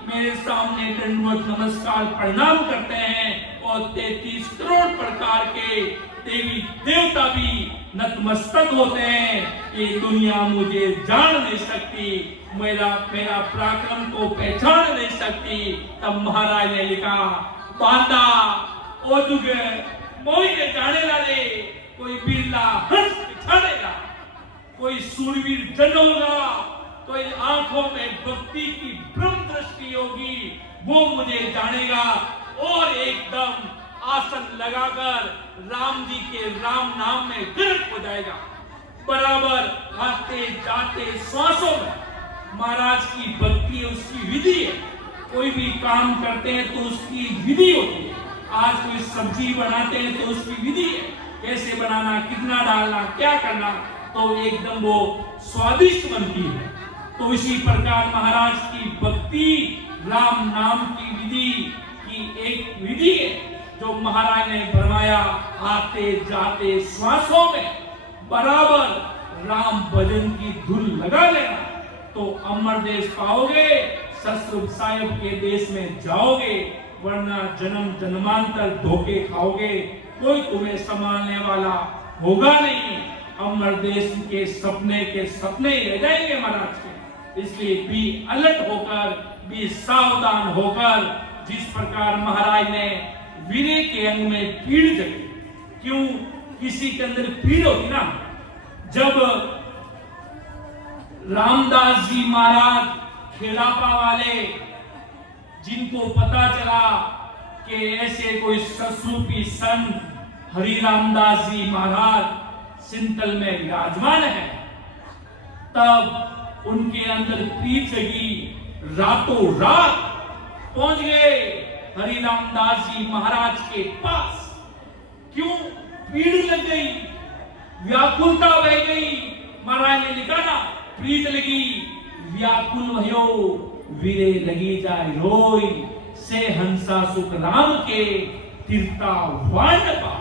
मेरे सामने दंडवत नमस्कार प्रणाम करते हैं और 33 करोड़ प्रकार के देवी देवता भी नतमस्तक होते हैं। ये दुनिया मुझे जान नहीं सकती, मेरा पराक्रम को पहचान नहीं सकती। तब महाराज ने लिखा, बांदा ओ जुगे मोहिने जाने लाले, कोई बिरला हंस पिछाड़ेगा, कोई सूरवीर जन होगा, कोई आंखों में भक्ति की ब्रह्म दृष्टि होगी, वो मुझे जानेगा। और एकदम आसन लगाकर राम जी के राम नाम में गिरफ्त हो जाएगा। बराबर आते जाते श्वासों में महाराज की भक्ति उसकी विधि है। कोई भी काम करते हैं तो उसकी विधि होती है। आज कोई सब्जी बनाते हैं तो उसकी विधि है, कैसे बनाना, कितना डालना, क्या करना, तो एकदम वो स्वादिष्ट बनती है। तो इसी प्रकार महाराज की भक्ति राम नाम की विधि की एक विधि है जो महाराज ने फरमाया, आते जाते श्वासों में बराबर राम भजन की धुन लगा लेना तो अमर देश पाओगे, सतयुग साहिब के देश में जाओगे, वरना जन्म जन्मांतर धोखे खाओगे, कोई तुम्हें संभालने वाला होगा नहीं। अमर देश के सपने ही रह जाएंगे महाराज के। इसलिए भी अलर्ट होकर, भी सावधान होकर, जिस प्रकार महाराज ने वीरे के अंग में पीड़ जगी। क्यों? किसी के अंदर पीड़ होती ना, जब रामदास जी महाराज खेलापा वाले, जिनको पता चला कि ऐसे कोई सतरूपी संत हरि रामदास जी महाराज सिंतल में विराजमान है, तब उनके अंदर प्रीत जगी। रातों रात पहुंच गए हरि रामदास जी महाराज के पास। क्यों? पीड़ लग गई, व्याकुलता बह गई। महाराज ने लिखा ना, प्रीत लगी व्याकुल भयो, वीरे लगी जाए रोई, से हंसा सुख राम के तीर्था वाण पा।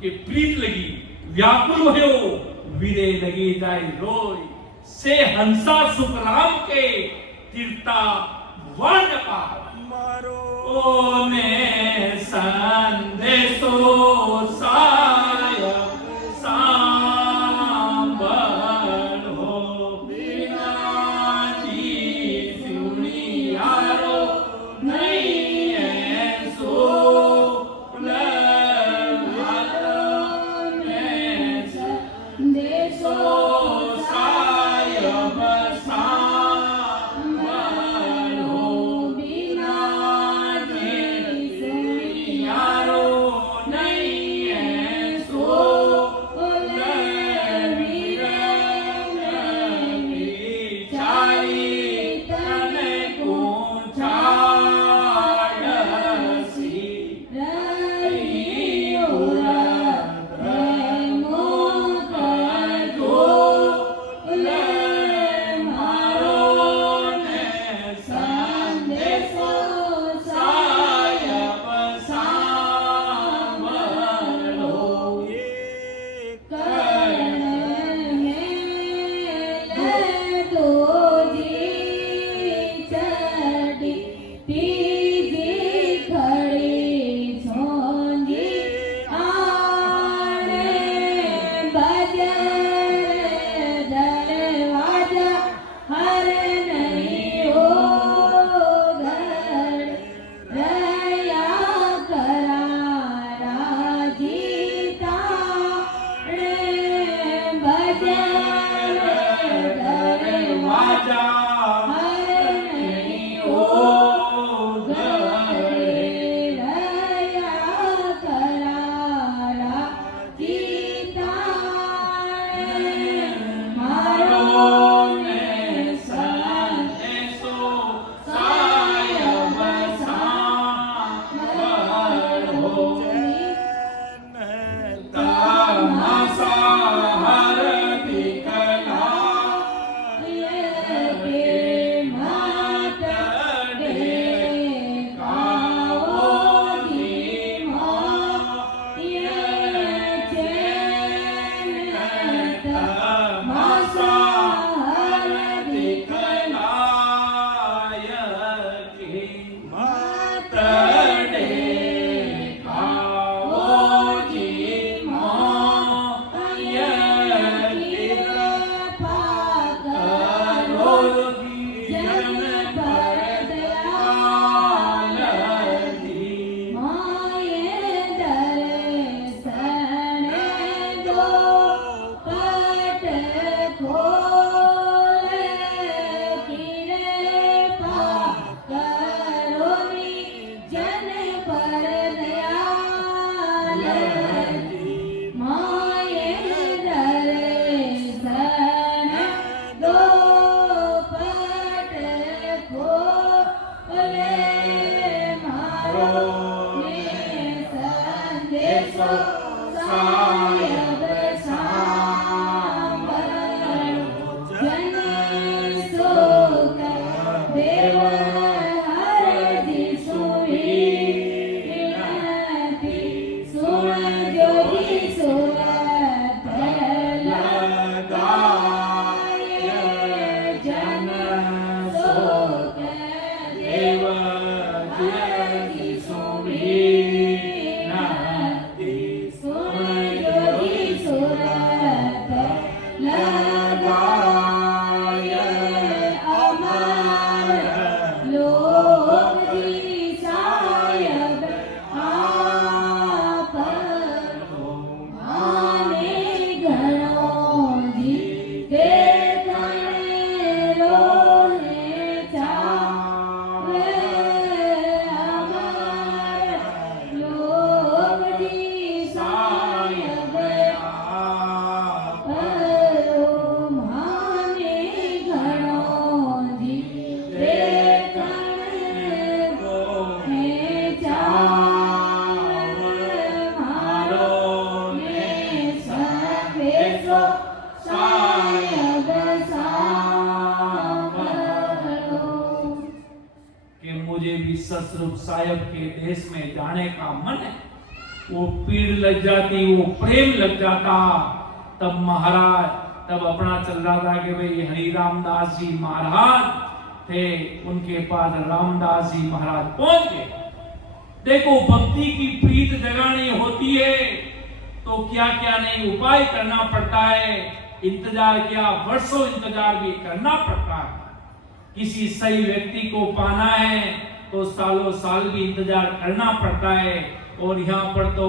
के प्रीत लगी, व्याकुल भयो, वीरे लगी जाए रोई, से हंसा सुख राम के तीर्था वाण पा। मारो ने संदेशो सायब गाय अमर लोक सायब आप आने घरों जी देखने रोने चावे अमर लोक सायब आप माने घरों जी देखने रोने चावे मारो ने सभे सो सायब सावरो कि मुझे भी ससुर साहब के देश में जाने का मन है। वो पीड़ लग जाती, वो प्रेम लग जाता। तब महाराज तब अपना चल रहा था कि भाई हरि रामदास जी महाराज थे, उनके पास रामदास जी महाराज पहुंच गए। देखो भक्ति की प्रीत जगानी होती है तो क्या क्या नहीं उपाय करना पड़ता है। इंतजार क्या, वर्षों इंतजार भी करना पड़ता है। किसी सही व्यक्ति को पाना है तो सालों साल भी इंतजार करना पड़ता है। और यहाँ पर तो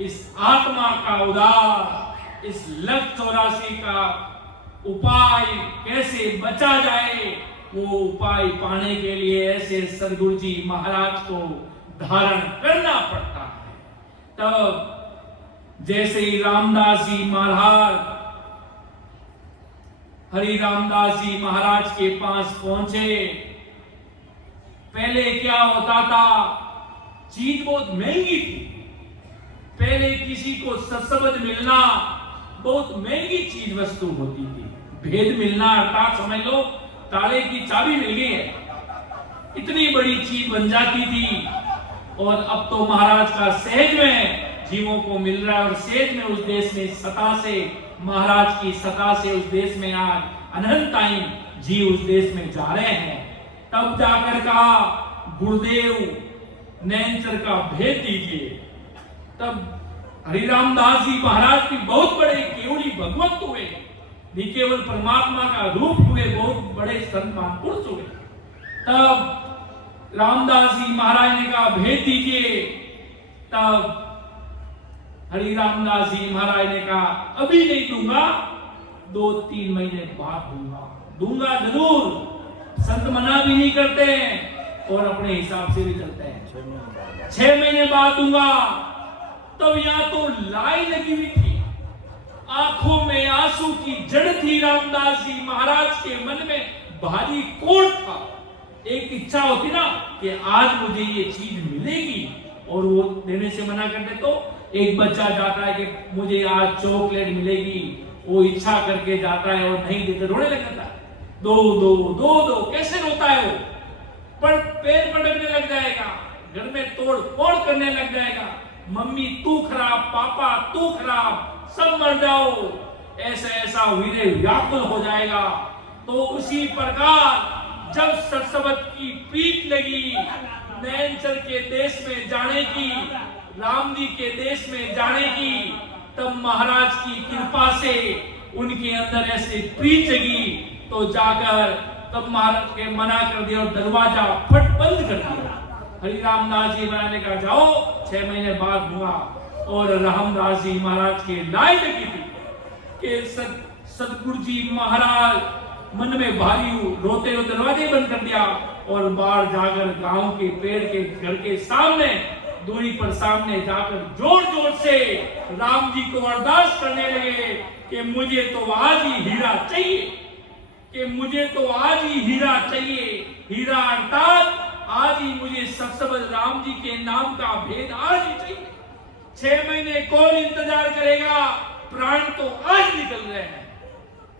इस आत्मा का उद्धार, इस लग 84 का उपाय कैसे बचा जाए, वो उपाय पाने के लिए ऐसे सदगुरु जी महाराज को धारण करना पड़ता है। तब जैसे ही रामदास जी महाराज हरि रामदास जी महाराज के पास पहुंचे, पहले क्या होता था, चीज बहुत महंगी थी। पहले किसी को सत्संग मिलना बहुत महंगी चीज वस्तु होती थी। भेद मिलना अर्थात समझ लो ताले की चाबी मिल गई है, इतनी बड़ी चीज बन जाती थी। और अब तो महाराज का सहज में जीवों को मिल रहा है। और सहज में उस देश में सता से, महाराज की सता से उस देश में आज अनंत टाइम जी उस देश में जा रहे हैं। तब जाकर कहा गुरुदेव नैनचर का भेद दीजिए। तब हरि रामदास जी महाराज की बहुत बड़े केवली भगवत हुए, नहीं केवल परमात्मा का रूप हुए, बहुत बड़े संत महापुरुष हुए। तब रामदास जी महाराज ने कहा भेद दीजिए। तब हरि रामदास जी महाराज ने कहा अभी नहीं दूंगा, 2-3 महीने बाद दूंगा। दूंगा जरूर, संत मना भी नहीं करते हैं और अपने हिसाब से भी चलते हैं। 6 महीने बाद दूंगा। तब यहाँ तो लाई लगी हुई थी, आंखों में आंसू की जड़ थी। रामदास जी महाराज के मन में भारी कोट था। एक इच्छा होती ना कि आज मुझे ये चीज मिलेगी, और वो देने से मना करते। तो एक बच्चा जाता है कि मुझे आज चॉकलेट मिलेगी, वो इच्छा करके जाता है और नहीं देते रोने लग जाता है। दो दो दो दो कैसे रोता है वो, पर पैर पटकने लग जाएगा, घर में तोड़ फोड़ करने लग जाएगा। मम्मी तू खराब, पापा तू खराब, सब मर जाओ, ऐसा ऐसा वीरे व्याकुल हो जाएगा। तो उसी प्रकार जब सत्संग की प्रीत लगी नैनचर के देश में जाने की, राम जी के देश में जाने की, तब महाराज की कृपा से उनके अंदर ऐसे प्रीत जगी। तो जाकर तब महाराज के मना कर दिया और दरवाजा फट बंद कर दिया। हरि रामदास जी महाराज ने कहा जाओ, 6 महीने बाद हुआ। और रामदास जी महाराज के लाई लगी थी कि सदगुरु जी महाराज मन में भारी रोते हुए दरवाजे बंद कर दिया और बाहर जाकर गांव के पेड़ के घर के सामने दूरी पर सामने जाकर जोर जोर से राम जी को अरदास करने लगे कि मुझे तो आज ही हीरा चाहिए, कि मुझे तो आज ही हीरा चाहिए। हीरा अर्थात आज ही मुझे सत्संग राम जी के नाम का भेद आज ही चाहिए। 6 महीने कौन इंतजार करेगा, प्राण तो आज निकल रहे हैं।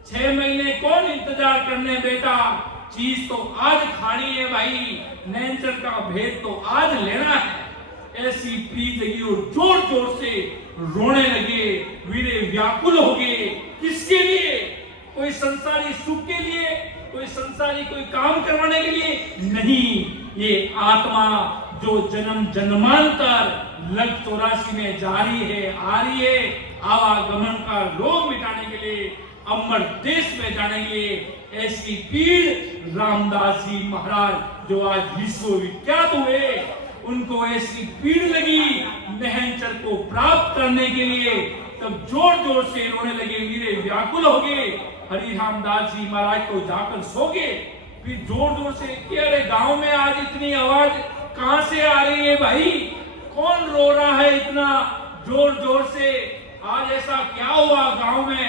6 महीने कौन इंतजार करने बेटा, चीज तो आज खानी है भाई, नैनचर का भेद तो आज लेना है। ऐसी प्रीत लगी और जोर जोर से रोने लगे, वीरे व्याकुल हो गए। किसके लिए? कोई संसारी सुख के लिए, कोई संसारी कोई काम करवाने के लिए नहीं। ये आत्मा जो जन्म जन्मांतर लग 84 में जारी है, आ रही है, आवागमन का रोग मिटाने के लिए अमर देश में जाने के लिए ऐसी पीड़ रामदास जी महाराज जो आज विश्वविख्यात हुए, उनको ऐसी पीड़ लगी नहनचर को प्राप्त करने के लिए, तब जोर जोर से रोने लगे, वीरे व्याकुल हो गए। हरि रामदास जी महाराज को जाकर सो गए। फिर जोर जोर से कह रहे, गांव में आज इतनी आवाज कहां से आ रही है भाई, कौन रो रहा है इतना जोर जोर से, आज ऐसा क्या हुआ गांव में?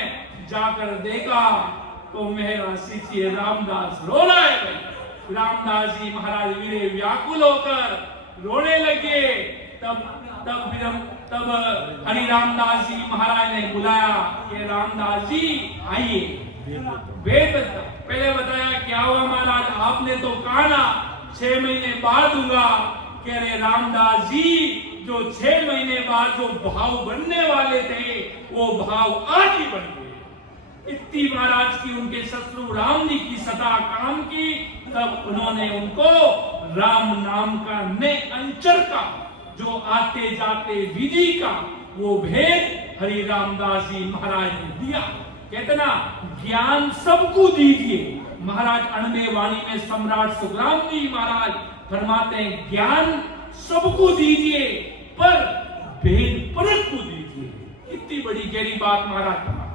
जाकर देखा तो मेरा शिष्य रामदास रो रहा है भाई। रामदास जी महाराज वीरे व्याकुल होकर रोने लगे। तब हरि रामदास जी महाराज ने बुलाया कि रामदास जी आइए। वेद पहले बताया क्या हुआ महाराज, आपने तो कहा ना 6 महीने बाद दूंगा। कह रहे रामदास जी जो 6 महीने बाद जो भाव बनने वाले थे वो भाव आज ही बन गए। इतनी महाराज की उनके शत्रु राम जी की सदा काम की, तब उन्होंने उनको राम नाम का ने अंचर का जो आते जाते विधि का वो भेद हरि रामदास जी महाराज ने दिया। कहते ना ज्ञान सबको दीजिए। महाराज अणबे वाणी में सम्राट सुखराम जी महाराज फरमाते हैं ज्ञान सबको दीजिए पर भेद परख को दीजिए। कितनी बड़ी गहरी बात महाराज कहा।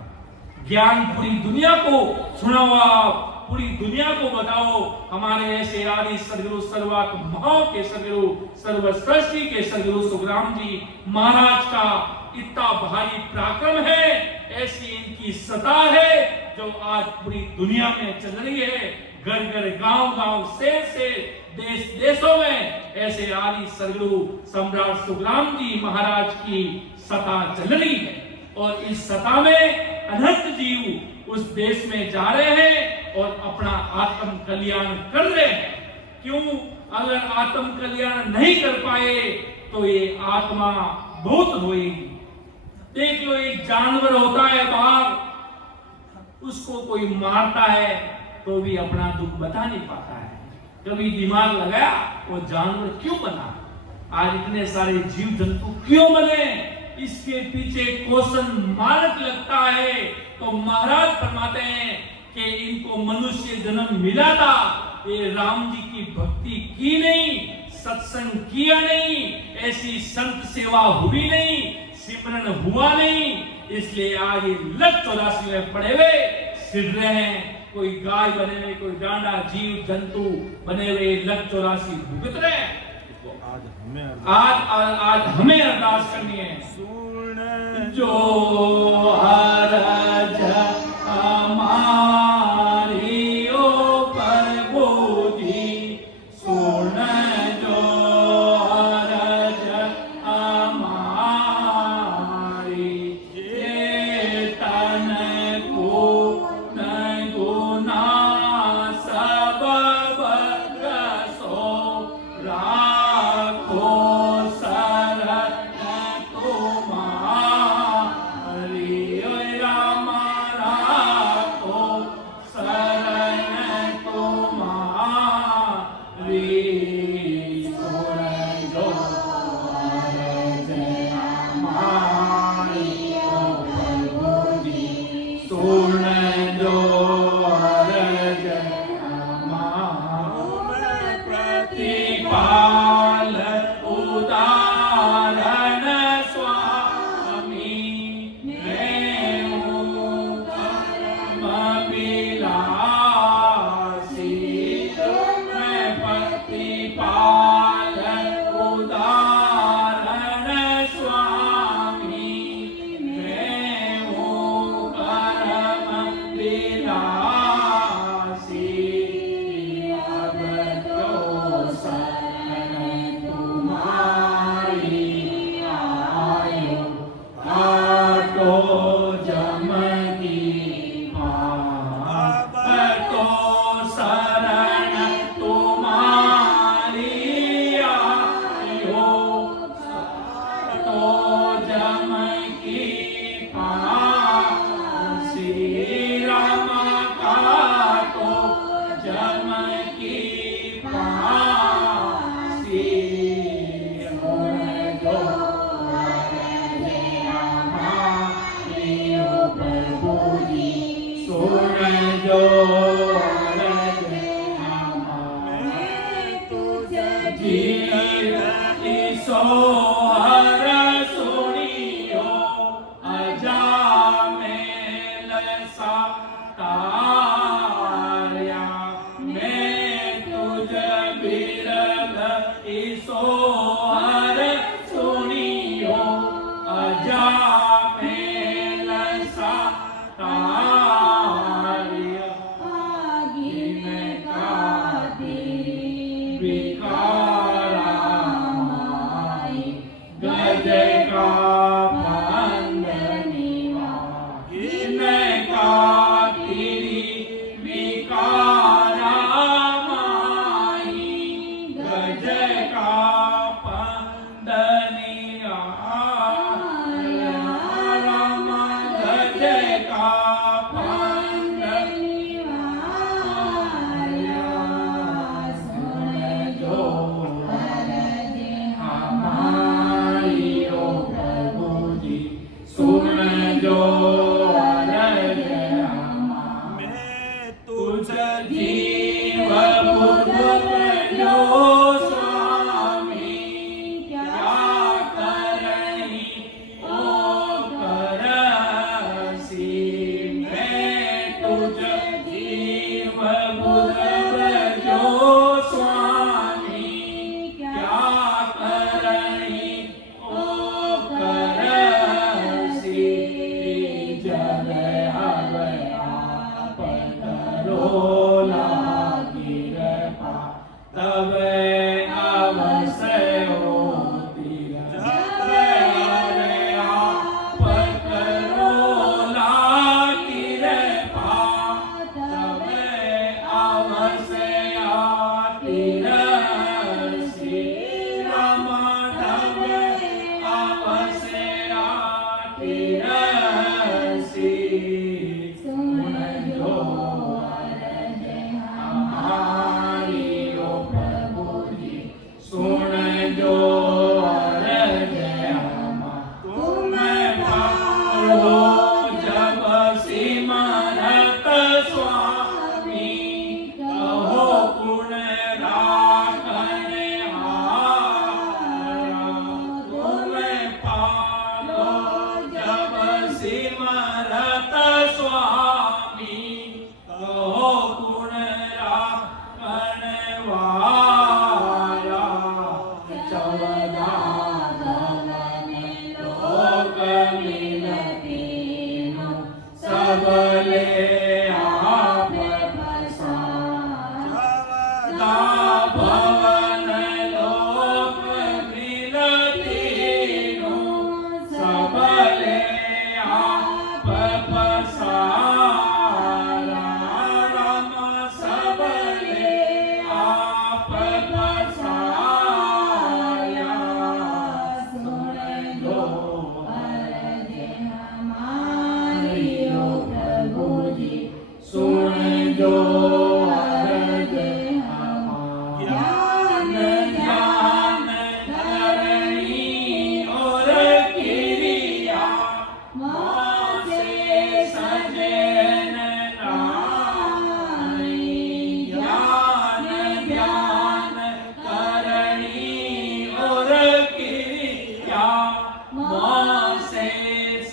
ज्ञान पूरी दुनिया को सुनाओ, आप पूरी दुनिया को बताओ। हमारे ऐसे आदि सदगुरु सर्वात्मा के सदगुरु सर्वश्रेष्ठी के सदगुरु सुखराम जी महाराज का इतना भारी पराक्रम है, ऐसी इनकी सत्ता है जो आज पूरी दुनिया में चल रही है। घर घर गांव गांव से देश देशों में ऐसे आदि सदगुरु सम्राट सुखराम जी महाराज की सत्ता चल रही है। और इस सत्ता में अनंत जीव उस देश में जा रहे हैं और अपना आत्म कल्याण कर रहे हैं। क्यों? अगर आत्म कल्याण नहीं कर पाए तो ये आत्मा बहुत रोएगी। देख लो, एक जानवर होता है बाहर, उसको कोई मारता है तो भी अपना दुख बता नहीं पाता है। कभी दिमाग लगाया वो जानवर क्यों बना, आज इतने सारे जीव जंतु क्यों बने, इसके पीछे क्वेश्चन मार्क लगता है। तो महाराज फरमाते हैं कि इनको मनुष्य जन्म मिला था, ये राम जी की भक्ति की नहीं, सत्संग किया नहीं, ऐसी संत सेवा हुई नहीं, सिमरन हुआ नहीं, इसलिए आज ये लख 84 में पड़े हुए सिर रहे हैं। कोई गाय बने हुए, कोई डांडा जीव जंतु बने हुए लख 84 भुगत रहे हैं। आज हमें अरदास करनी है। सुन जो हरज हमारी ओ प्रभु जी, सुन जो हरज हमारी, ये तन को न गुना सब बरसो राखो शरण तुम्हारी। राम जो अरजे मैं तुझे जीवती सोहर सुनियो अजामेल सातार्या मैं तुझ बिरद सोहर सुनियो अजामेल सातार्या आगीन कातिरी विकारामाई गज का बंधनिवा गिन का तिरी विकारामाई गज का बंधनिया राम गज का बंधनिया सुन जो हमारी ओ प्रभु जी सुन जो अरज मैं तुझ जीव बुध जो स्वामी क्या करही ओ करसी मैं तुझ जीव बुध जो स्वामी क्या करही ओ करसी जल हवे आप करो लागी कृपा तब अवश्य होती जब हरे आप करो लागी कृपा तब अवश्य आती रसी राम तब अवश्य आती रसी सुन जो हमारी ओ प्रभु जी सुन जो अरज तुम पारो जब सिमरत स्वामी कहो गुण राखने हारा तुम पारो जब सिमरत स्वामी कहो गुण राखने वाला चौदा भवन लोक मिलतीनो सबले आप बसाया भवन लोक मिलतीनो सबले आप बसाया राम सबले आप बसाया सुन जो अरज हमारी ओ प्रभु जी सुन जो अरज ज्ञान ज्ञान धरणी और क्रिया मोसे सजन नाई ज्ञान ज्ञान करणी और क्रिया मोसे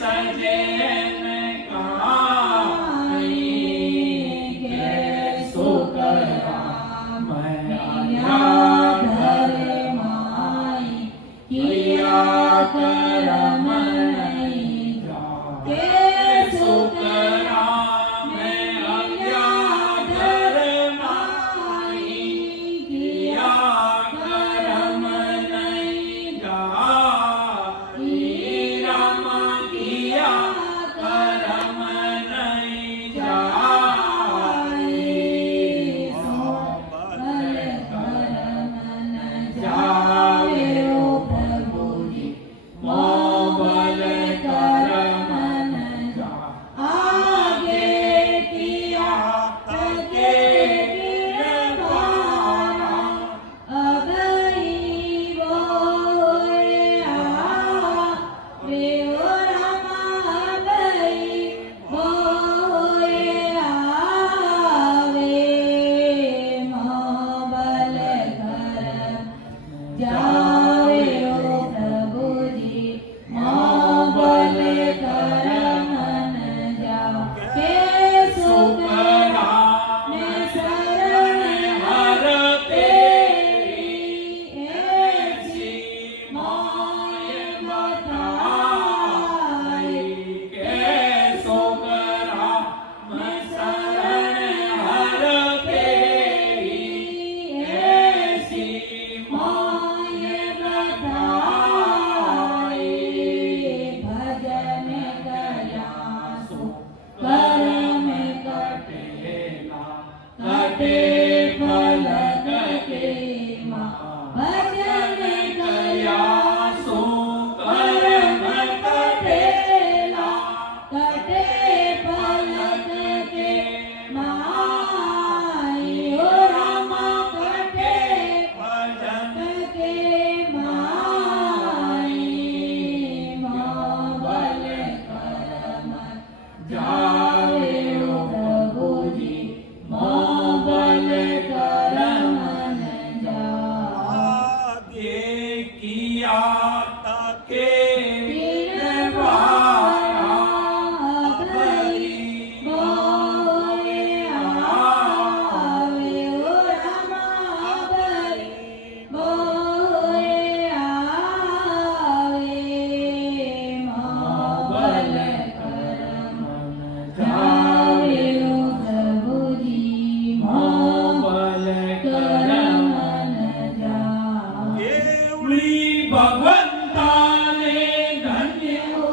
सजन काई के सो कटे पलक के माँ भजन कया सो कर्म कटेला कटे पलक के मायो रामा कटे भजन के माई माँ बल करम जावे ओ प्रभु जी माँ बल करम जा आगे किया ताके केवली भगवंता ने धन्य हो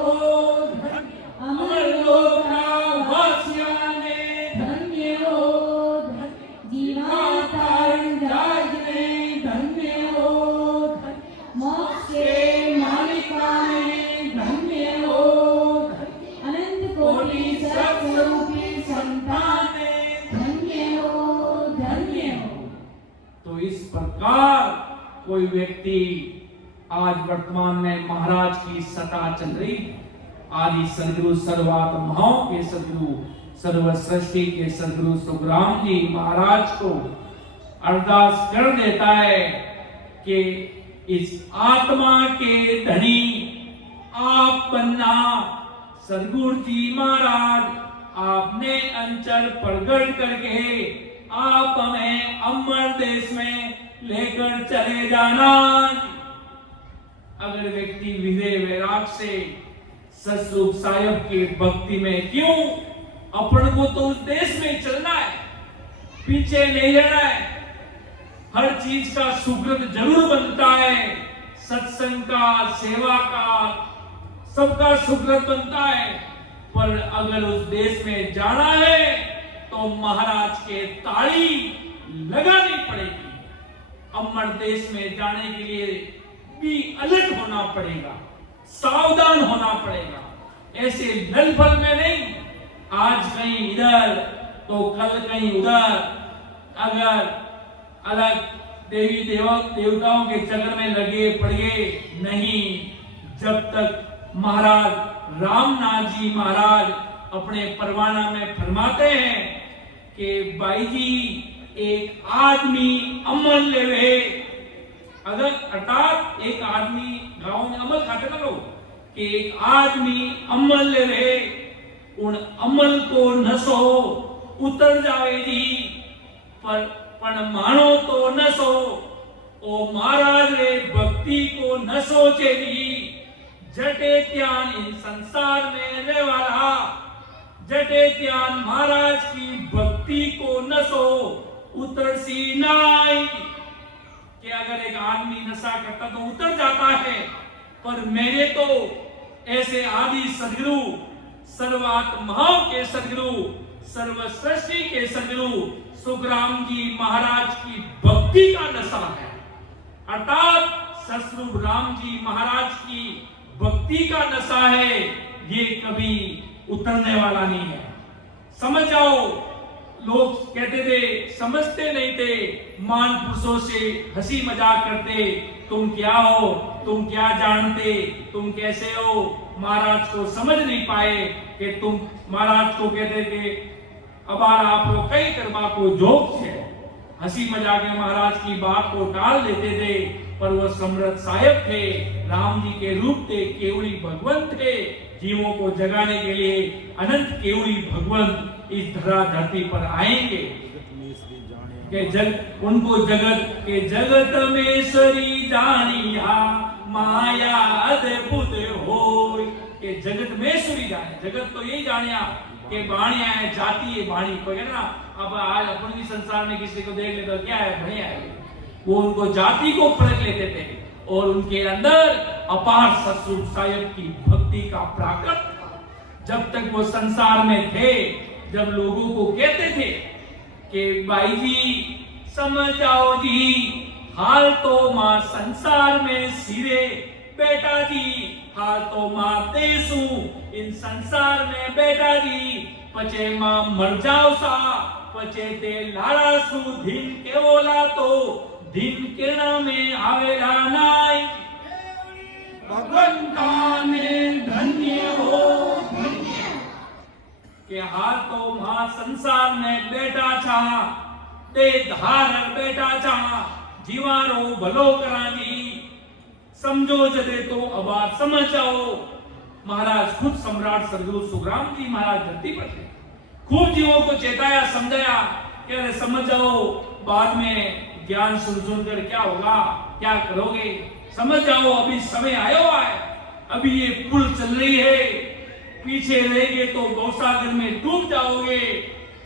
अमर लोका वास्याने धन्य हो जीवाता जागने धन्य हो मोक्षे मालिकाने धन्य हो अनंत कोटि सत्स्वरूपी संताने धन्य हो तो इस प्रकार कोई व्यक्ति आज वर्तमान में महाराज की सता चल रही आदि सदगुरु सर्वात्माओं के सदगुरु सर्व सृष्टि के सदगुरु सुखराम जी महाराज को अरदास कर देता है कि इस आत्मा के धनी आप बनना। सदगुरु जी महाराज आपने अंचल प्रगट करके आप हमें अमर देश में लेकर चले जाना। अगर व्यक्ति विधेय वैराग से सतरूप साहिब की भक्ति में क्यों अपन को तो उस देश में चलना है, पीछे नहीं रहना है। हर चीज का सुकृत जरूर बनता है, सत्संग का, सेवा का, सबका सुकृत बनता है। पर अगर उस देश में जाना है तो महाराज के ताली लगानी पड़ेगी। अमर देश में जाने के लिए भी अलर्ट होना पड़ेगा, सावधान होना पड़ेगा। ऐसे ललफल में नहीं, आज कहीं इधर तो कल कहीं उधर। अगर अलग देवी देवताओं के चक्कर में लगे पड़े नहीं। जब तक महाराज रामनाथ जी महाराज अपने परवाना में फरमाते हैं कि भाई जी एक आदमी अमल लेवे, अगर अर्थात एक आदमी गांव में अमल खाते ना लोग कि एक आदमी अमल लेवे, उन अमल को नसो उतर जावे जी। पर मानो तो नसो ओ महाराज रे भक्ति को नसो चे जी। जटे त्यान इन संसार में रहने वाला, जटे त्यान महाराज की भक्ति को नसो उतर सी नाई। कि अगर एक आदमी नशा करता तो उतर जाता है, पर मेरे तो ऐसे आदि सदगुरु सर्वात्माओं के सदगुरु सर्व सृष्टि के सदगुरु सुखराम जी महाराज की भक्ति का नशा है। अर्थात सतरूप राम जी महाराज की भक्ति का नशा है, ये कभी उतरने वाला नहीं है। समझ जाओ। लोग कहते थे, समझते नहीं थे, मान पुरुषों से हंसी मजाक करते, तुम क्या हो, तुम क्या जानते, तुम कैसे हो। महाराज को समझ नहीं पाए कि तुम महाराज को कहते थे अब आप लोग कई करवा को जोक है, हंसी मजाक में महाराज की बात को टाल देते थे। पर वो समर्थ साहिब थे, राम जी के रूप थे, केवली भगवंत थे। जीवों को जगाने के लिए अनंत केवली भगवंत इस धरा धरती पर आएंगे के उनको जगत के जगत में सरी जानिया माया अद्भुत होय। के जगत में सुरी जाने, जगत तो यही जानिया के बाणिया है, जाति है बाणी को है ना। अब आज अपन भी संसार में किसी को देख ले तो क्या है, बढ़िया है। वो उनको जाति को परख लेते थे और उनके अंदर अपार सतरूप साहिब की भक्ति का प्राकट था। जब तक वो संसार में थे, जब लोगों को कहते थे કે બાઈજી સમજાઓ जी हाल तो मां संसार में सिरे बेटा जी हाल तो मां देसू इन संसार में बेटा जी पचे मां मर जाओ सा पचे ते लाड़ा सु दिन केवोला तो दिन किरणा में आवेला नाई भगवंताने धन्य हो के हाल तो मां संसार में बेटा छा ते धार बेटा छा जीवारो भलो करा जी समझो जदे तो अबार समझ आओ महाराज खुद सम्राट सरगुरु सुखराम जी महाराज धरती पर थे खूब जीवों को चेताया समझाया कि अरे समझ जाओ बाद में ज्ञान सुन कर क्या होगा क्या करोगे समझ जाओ अभी समय आया हुआ है अभी ये पुल चल रही है पीछे रहेंगे तो गौसागर में डूब जाओगे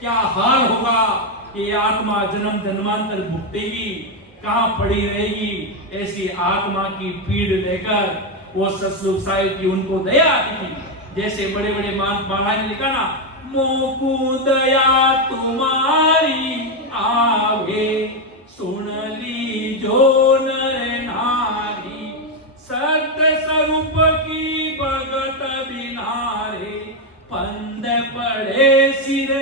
क्या हाल होगा ये आत्मा जन्म जन्मांतर भुगतेगी कहां पड़ी रहेगी ऐसी आत्मा की पीड़ लेकर वो ससुर साहिब की उनको दया आती थी जैसे बड़े बड़े महाराज ने लिखा ना मोकू दया तुम्हारी आवे सुन ली जो नर नारी सत्य स्वरूप की भगत बिनारे पंद पड़े सिर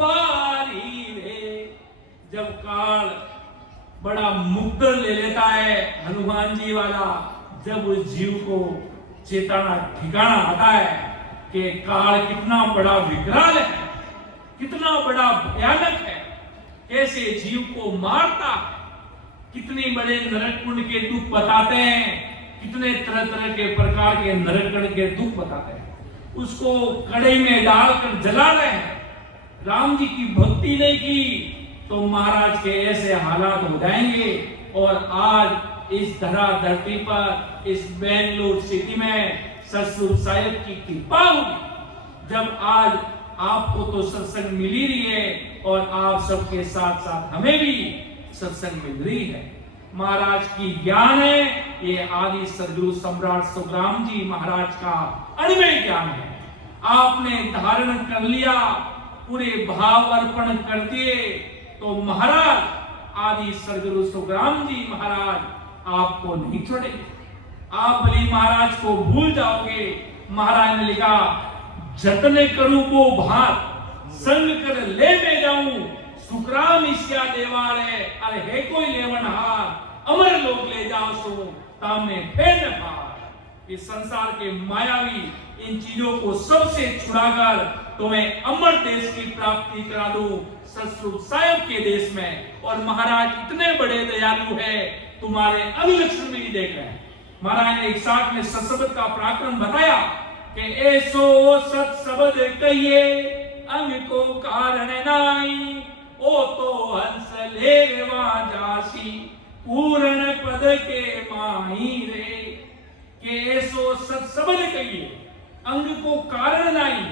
पारी रे जब काल बड़ा मुद्दर ले लेता है हनुमान जी वाला जब उस जीव को चेताना ठिकाना आता है कि काल कितना बड़ा विकराल है कितना बड़ा भयानक है कैसे जीव को मारता कितने बड़े नरक कुंड के दुख बताते हैं कितने तरह तरह के प्रकार के नरक कुंड के दुख बताते हैं उसको कड़े में डालकर जला रहे हैं राम जी की भक्ति नहीं की तो महाराज के ऐसे हालात हो जाएंगे और आज इस धरा धरती पर इस बेंगलुरु सिटी में ससुर साहिब की कृपा होगी जब आज आपको तो सत्संग मिल ही रही है और आप सबके साथ साथ हमें भी सत्संग मिल रही है महाराज की ज्ञान है ये आदि सदगुरु सम्राट सुखराम जी महाराज का अणिमेय ज्ञान है आपने धारण कर लिया पूरे भाव अर्पण कर दिए तो महाराज आदि सदगुरु सुखराम जी महाराज आपको नहीं छोड़ेंगे आप बलि महाराज को भूल जाओगे महाराज ने लिखा जतने करूं वो भात संग कर ले में जाऊं सुखराम ईश्या देवाल है अरे है कोई लेवन हार अमर लोग ले जाओ सो तामने फेर न पार इस संसार के मायावी इन चीजों को सबसे छुड़ाकर तुम्हें अमर देश की प्राप्ति करा दूं ससुर साहिब के देश में और महाराज इतने बड़े दयालु है तुम्हारे अंग लक्षण भी नहीं देख रहे हैं महाराज ने 61 में सत्शब्द का पराक्रम बताया कि ऐसो सत शब्द कहिए अंग को कारण नाई ओ तो हंस ले जासी पूर्ण पद के माही रे के ऐसो सत शब्द कहिए अंग को कारण नाई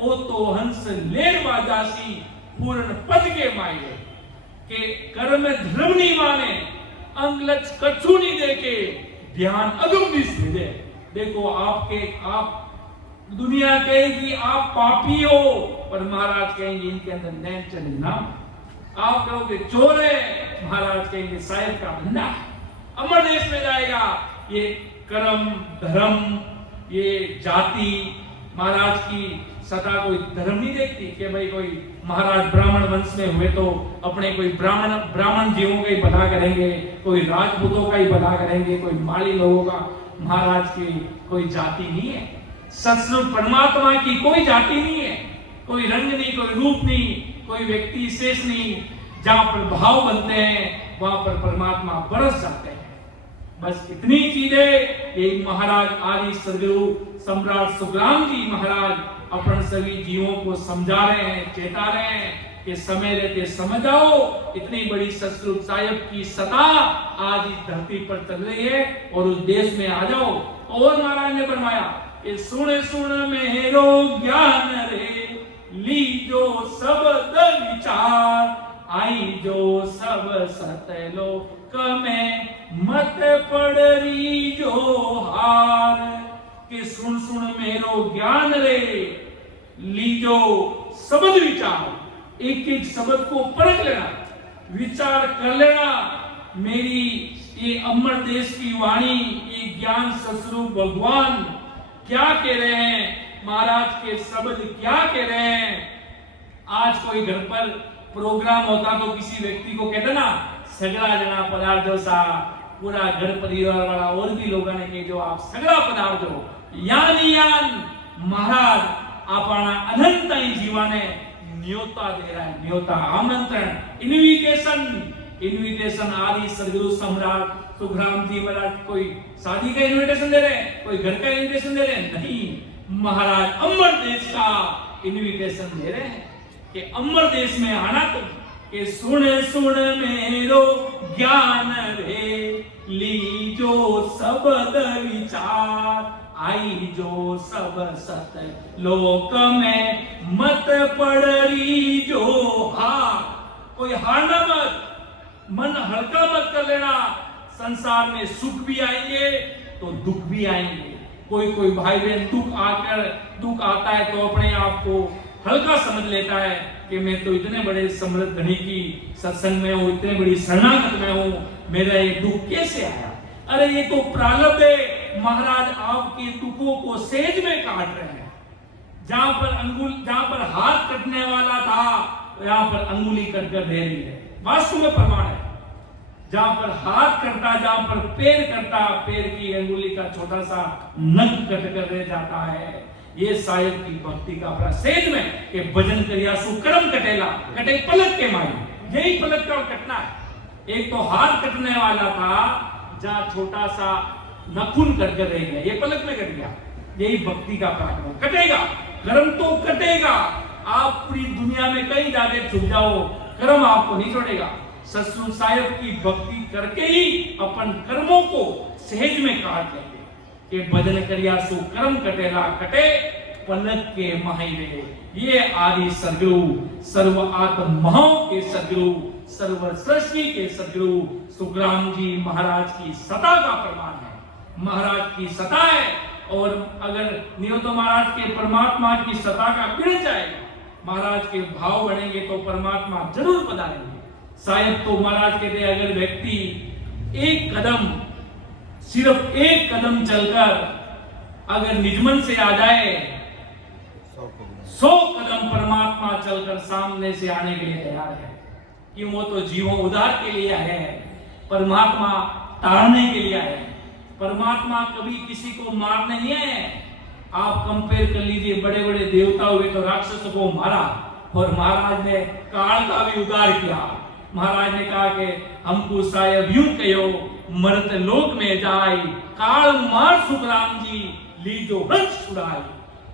ओ तो हंस ले जासी पूर्ण पद के माये के कर्म धर्म नहीं माने अंग लक्ष्य कछु नहीं देखे ध्यान अगम दे देखो आप दुनिया कहेगी आप पापी हो पर महाराज कहेंगे इनके अंदर नैन चढ़े ना आप कहोगे चोर है महाराज कहेंगे साहिब का बंदा अमर देश में जाएगा ये कर्म धर्म ये जाति महाराज की सदा कोई धर्म नहीं देखती कि भाई कोई महाराज ब्राह्मण वंश में हुए तो अपने कोई ब्राह्मण जीवों का ही भला करेंगे कोई राजपूतों का ही भला करेंगे कोई माली लोगों का महाराज की कोई जाति नहीं है सत्स्वरूप परमात्मा की कोई जाति नहीं है कोई रंग नहीं कोई रूप नहीं कोई व्यक्ति विशेष नहीं जहां पर भाव बनते हैं वहां पर परमात्मा बरस जाते हैं बस इतनी चीजें ये महाराज आदि सदगुरु सम्राट सुखराम जी महाराज अपन सभी जीवों को समझा रहे हैं चेता रहे हैं कि समय रहते समझ आओ इतनी बड़ी ससुर साहिब की सता आज इस धरती पर चल रही है और उस देश में आ जाओ और महाराज ने फरमाया कि सुन सुन मेरो ज्ञान रे लीजो सब विचार आई जो सब सतलो कमे मत पड़री जो हार कि सुन सुन मेरो ज्ञान रे लीजो सबद विचार एक एक शब्द को परख लेना, विचार कर लेना। मेरी ये अमर देश की वाणी, ये ज्ञान सस्वरूप भगवान क्या कह रहे हैं, महाराज के शब्द क्या कह रहे हैं। आज कोई घर पर प्रोग्राम होता तो किसी व्यक्ति को कहते ना, सगळा जना पदार्थो सा, पूरा घर परिवार वाला और भी लोगों ने कहे जो आप सगळा पदार्थो यान महाराज आपना अनंत जीवाने न्योता दे रहा है, न्योता, आमंत्रण, इन्विटेशन आदि सदगुरु सम्राट सुखराम जी महाराज कोई शादी का इन्विटेशन दे रहे हैं, कोई घर का इन्विटेशन दे रहे हैं, नहीं, महाराज अमर देश का इन्विटेशन दे रहे हैं कि अमर देश में आना तुम, कि सुन सुन मेरो ज्ञान रे, लीजो शब्द विचार, आई जो सब सत लोक में मत पड़री जो हार। कोई हारना मत, मन हल्का मत कर लेना। संसार में सुख भी आएंगे तो दुख भी आएंगे। कोई कोई भाई बहन दुख आता है तो अपने आप को हल्का समझ लेता है कि मैं तो इतने बड़े समृद्ध धनी की सत्संग में हूं, इतने बड़ी शरणागत में हूं, मेरा ये दुख कैसे आया। अरे ये तो प्रारब्ध है। महाराज आपके दुखों को सेज में काट रहे हैं। जहां पर हाथ कटने वाला था, यहां पर अंगुली कटकर दे रही है। वास्तव में प्रमाण है। जहां पर हाथ कटता, जहां पर पैर कटता, पैर की अंगुली का छोटा सा नख कटकर रह जाता है। ये साहिब की भक्ति का प्रसेद में कि भजन करिया सुकरम कटेला, कटे पलक के माई। यही पलक का कटना है। एक तो हाथ कटने वाला था, जहां छोटा सा नखून कटकर रह गया, ये पलक में कट गया। यही भक्ति का पराक्रम। कटेगा कर्म तो कटेगा। आप पूरी दुनिया में कहीं जाके छुप जाओ, कर्म आपको नहीं छोड़ेगा। सत्संग साहिब की भक्ति करके ही अपन कर्मों को सहज में काट लेंगे कि भजन करिया सो कर्म कटेला, कटे पलक के माहिरे। ये आदि सदगुरु, सर्व आत्माओं के सदगुरु, सर्व सृष्टि के सदगुरु सुखराम जी महाराज की सता का प्रमाण है। महाराज की सता है। और अगर निरुद्ध महाराज के परमात्मा की सता का पीड़ जाएगा, महाराज के भाव बढ़ेंगे तो परमात्मा जरूर पधारेंगे। शायद तो महाराज कहते अगर व्यक्ति एक कदम, सिर्फ एक कदम चलकर अगर निजमन से आ जाए, 100 कदम परमात्मा चलकर सामने से आने के लिए तैयार है। क्यों? वो तो जीवों उद्धार के लिए है, परमात्मा तारने के लिए है। परमात्मा कभी किसी को मारने नहीं आए। आप कंपेयर कर लीजिए, बड़े बड़े देवता हुए तो राक्षसों को मारा, और महाराज ने काल का भी उद्धार किया। महाराज ने कहा कि हमको साहेब यूं कहो, मरत लोक में जाए, काल मार सुखराम जी लीजो हंस छुड़ाई।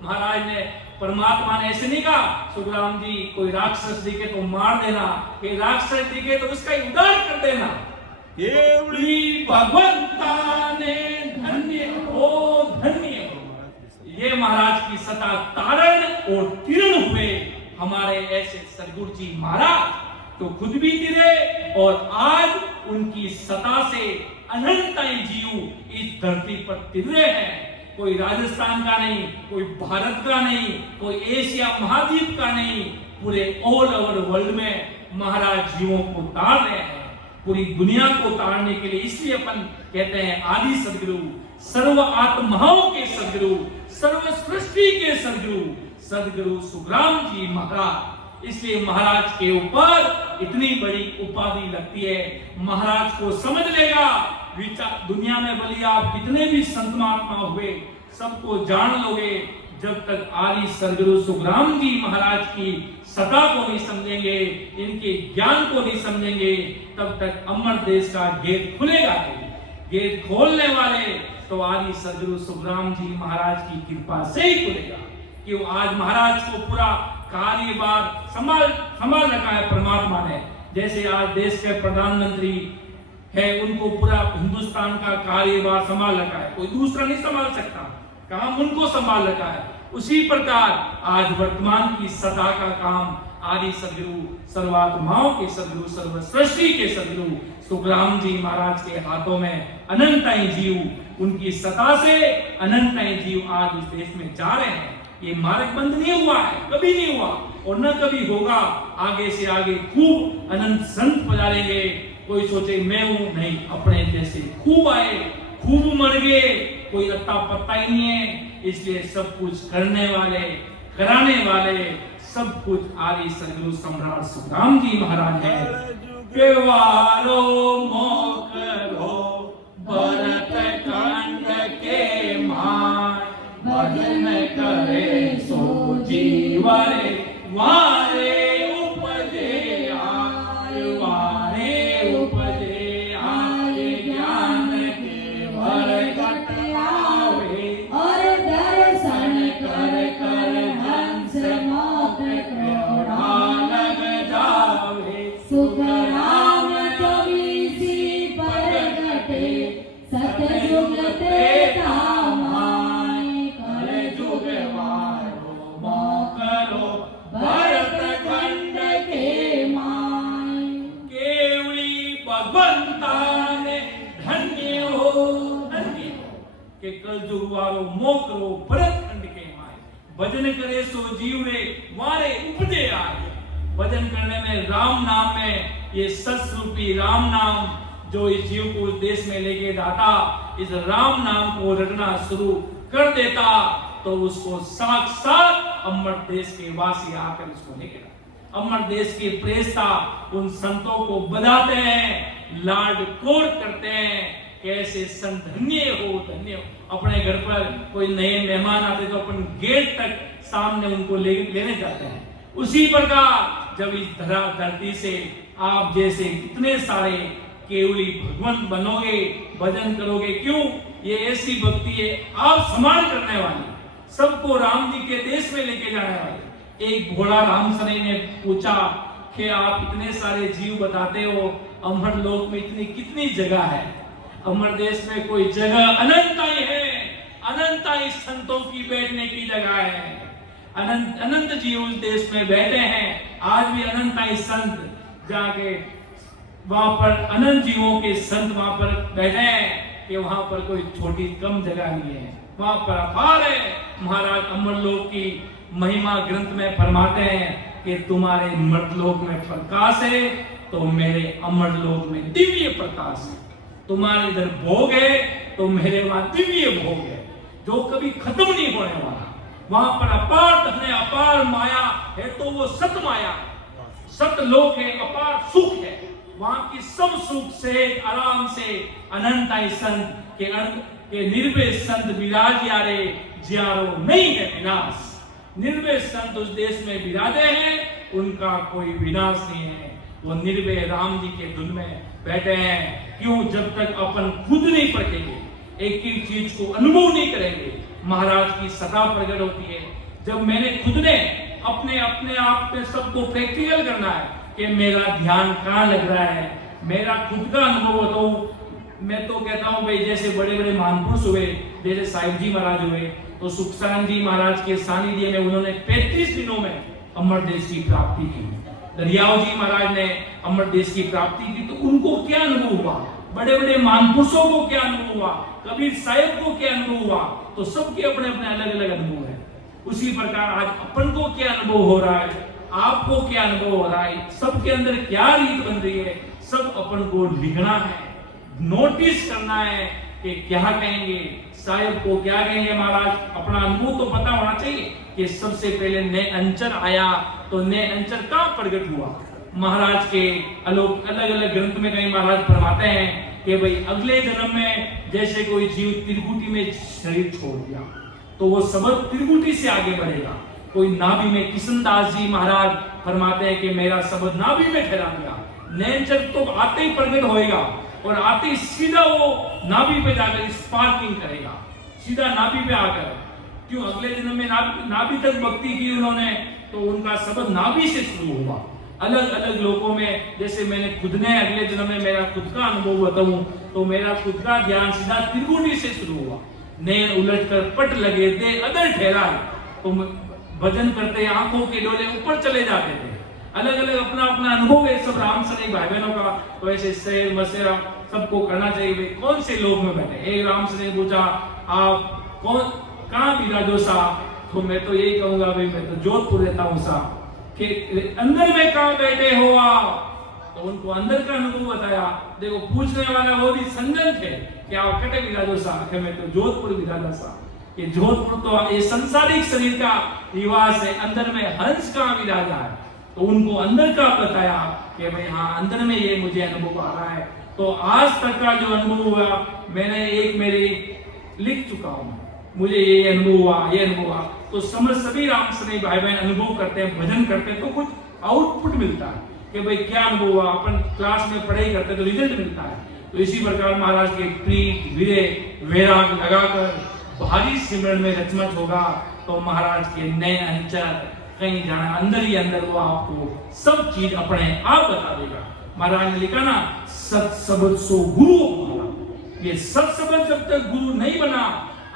महाराज ने, परमात्मा ने ऐसे नहीं कहा सुखराम जी कोई राक्षस दिखे तो मार देना, कि राक्षस दिखे तो उसका उद्धार कर देना। भगवंता ने धन्य हो, धन्य हो। ये महाराज की सता तारण और तीर्ण हुए हमारे ऐसे सदगुरु जी महाराज, तो खुद भी तिरे और आज उनकी सता से अनंत जीव इस धरती पर तिर रहे हैं। कोई राजस्थान का नहीं, कोई भारत का नहीं, कोई एशिया महाद्वीप का नहीं, पूरे ऑल ओवर वर्ल्ड में महाराज जीवों को तार रहे हैं, पूरी दुनिया को तारने के लिए। इसलिए अपन कहते हैं आदि सदगुरु, सर्व आत्माओं के सदगुरु, सर्व सृष्टि के सदगुरु, सदगुरु सुखराम जी महाराज। इसलिए महाराज के ऊपर इतनी बड़ी उपाधि लगती है। महाराज को समझ लेगा, विचार दुनिया में भले आप कितने भी संत महात्मा हुए, सबको जान लोगे, जब तक आदि सदगुरु सुखराम जी महाराज की सता को नहीं समझेंगे, इनके ज्ञान को नहीं समझेंगे, तब तक अमर देश का गेट खुलेगा नहीं। गेट खोलने वाले तो आदि सदगुरु सुखराम जी महाराज की कृपा से ही खुलेगा। क्यों? आज महाराज को पूरा कार्यभार संभाल रखा है परमात्मा ने। जैसे आज देश के प्रधानमंत्री है, उनको पूरा हिंदुस्तान का कार्यभार संभाल रखा है, कोई दूसरा नहीं संभाल सकता, काम उनको संभाल रखा है। उसी प्रकार आज वर्तमान की सता का काम आदि सदगुरु, सर्वात्माओं के सदगुरु, सर्व सृष्टि के सदगुरु सुखराम जी महाराज के हाथों में अनंत जीव, उनकी सता से अनंत जीव आज इस देश में जा रहे हैं। ये मार्ग बंद नहीं हुआ है, कभी नहीं हुआ। और न कभी होगा। आगे से आगे खूब अनंत संत पधारेंगे। कोई सोचे मैं हूं, नहीं, अपने जैसे खूब आए, खूब मर गए, कोई अत्ता पत्ता ही नहीं है। इसलिए सब कुछ करने वाले, कराने वाले, सब कुछ आदि सदगुरु सम्राट सुखराम जी महाराज है। केवारो मोकरो भरत खंड के मार, भजन करे सो जीवरे वारे उपजे आय, वारे उपजे आय, ज्ञान के भरगट आवे, और दर्शन कर कर हंस मोक क्रोड़ा लग जावे। सुखराम चौबीसी परगटे, सतयुग त्रेता माय, कलयुग वारो मोकरो भरत खंड के माय। केवली भगवंता ने धन्य हो, धन्य हो के कलयुग वारो मोकरो भरत खंड के माय। भजन करे सो जीव रे वारे उपजे आए। भजन करने में, राम नाम में, ये सत्स्वरूपी राम नाम जो इस जीव को उस देश में लेके जाता, इस राम नाम को रटना शुरू कर देता, तो उसको साक्षात अमर देश के वासी आकर उसको लेके जाते। अमर देश के प्रेस्ता उन संतों को बधाते हैं, लाड कोड़ करते हैं, कैसे संत धन्य हो, धन्य हो। अपने घर पर कोई नए मेहमान आते तो अपन गेट तक सामने उनको लेने जाते हैं। उसी प्रकार जब इस धरती से आप जैसे कितने सारे केवली भगवंत बनोगे, भजन करोगे, क्यों? ये ऐसी भक्ति है आप संभाल करने वाली, सबको राम जी के देश में लेके जाने वाली। एक भोला राम सने ने पूछा कि आप इतने सारे जीव बताते हो, अमर लोक में इतनी कितनी जगह है? अमर देश में कोई जगह अनंताई है, अनंताई संतों की बैठने की जगह है। अनंत अनंत जीव उस देश में बैठे हैं। आज भी अनंताई संत जाके वहां पर अनंत जीवों के संत वहां पर बैठे हैं कि वहां पर कोई छोटी कम जगह नहीं है, वहां पर अपार है। महाराज अमरलोक की महिमा ग्रंथ में फरमाते हैं कि तुम्हारे मर्तलोक में प्रकाश है तो मेरे अमरलोक में दिव्य प्रकाश है। तुम्हारे इधर भोग है तो मेरे वहां दिव्य भोग है, जो कभी खत्म नहीं होने वाला। वहां पर अपार धन है, अपार माया है, तो वो सत माया, सतलोक है, अपार सुख है। वहां की सब सुख से आराम से अनंताई संत के निर्भय संत विराज यारे जियारो नहीं है विनाश। निर्भय संत उस देश में विराजे हैं, उनका कोई विनाश नहीं है। वो निर्भय राम जी के धुन में बैठे हैं। क्यों? जब तक अपन खुद नहीं परखेंगे, एक ही चीज को अनुभव नहीं करेंगे, महाराज की सदा प्रकट होती है। जब मैंने खुद ने अपने आप पे सबको प्रैक्टिकल करना है कि मेरा ध्यान कहाँ लग रहा है, मेरा खुद का अनुभव बताऊं। मैं तो कहता हूं भाई, जैसे बड़े बड़े महापुरुष हुए, जैसे साहिब जी महाराज हुए, तो सुखसानंद जी महाराज के सानिध्य में उन्होंने 35 दिनों में अमर देश की प्राप्ति की। दरियाव जी महाराज ने अमर देश की प्राप्ति की, तो उनको क्या अनुभव हुआ? बड़े बड़े महापुरुषों को क्या अनुभव हुआ? कबीर साहिब को क्या अनुभव हुआ? तो सबके अपने अपने अलग अलग अनुभव है। उसी प्रकार आज अपन को क्या अनुभव हो रहा है, आपको क्या अनुभव हो रहा है, सबके अंदर क्या रीत बन रही है, सब अपन को लिखना है, नोटिस करना है कि क्या कहेंगे, साहिब को क्या कहेंगे महाराज। अपना अनुभव तो पता होना चाहिए कि सबसे पहले नए अंचर आया, तो नए अंचर कहाँ प्रकट हुआ? महाराज के अलग अलग ग्रंथ में कहीं महाराज फरमाते हैं कि भाई अगले जन्म में जैसे कोई जीव त्रिकुटी में शरीर छोड़ दिया तो वो सबक त्रिकुटी से आगे बढ़ेगा। कोई नाभि में, किशनदास जी महाराज फरमाते हैं कि मेरा शब्द नाभि में ठहरा दिया। नैनचर तो आते ही प्रकट होएगा और आते ही सीधा वो नाभि पे जाकर स्पार्किंग करेगा, सीधा नाभि पे आकर। क्यों? अगले जन्म में नाभि तक भक्ति की उन्होंने, तो उनका शब्द नाभि से शुरू हुआ। अलग अलग लोगों में, जैसे मैंने खुद ने अगले जन्म में मेरा खुद का अनुभव बताऊं तो मेरा खुद का ध्यान सीधा त्रिकुटी से शुरू हुआ। नैन उलट कर पट लगे थे अदर ठहरा, तो भजन करते आंखों के डोले ऊपर चले जाते थे। अलग अलग अपना अपना अनुभव है सब राम सने भाई बहनों का। तो ऐसे शेर मसेरा सबको करना चाहिए। भाई कौन से लोग में बैठे? एक राम सने पूछा आप कौन कहाँ विराजो सा? तो मैं तो यही कहूंगा भाई मैं तो जोधपुर रहता हूँ सा। कि अंदर में कहाँ बैठे हो आप, तो उनको अंदर का अनुभव बताया। देखो पूछने वाला वो भी संजन थे कि आप कटे विराजो सा, कि मैं तो जोधपुर विराजा सा। ये जोधपुर तो ये संसारिक शरीर का निवास है, अंदर में हंस का विराजा है। तो उनको अंदर का बताया कि भाई हाँ अंदर में ये मुझे अनुभव आ रहा है। तो आज तक का जो अनुभव हुआ मैंने एक मेरे लिख चुका हूँ, मुझे ये अनुभव हुआ, ये अनुभव हुआ। तो समझ सभी रामसनी भाई बहन अनुभव करते हैं, भजन करते हैं, तो कुछ आउटपुट मिलता है कि भाई क्या अनुभव हुआ। अपन क्लास में पढ़ाई करते हैं तो रिजल्ट मिलता है। तो इसी प्रकार महाराज के प्रीत विरय वैराग लगाकर भारी सिमरन में रचमच होगा तो महाराज के नए अंचर कहीं जाना अंदर ही अंदर वो आपको सब चीज अपने आप बता देगा। महाराज ने लिखा ना सत शब्द सो गुरु हमारा। ये सत शब्द जब तक गुरु नहीं बना,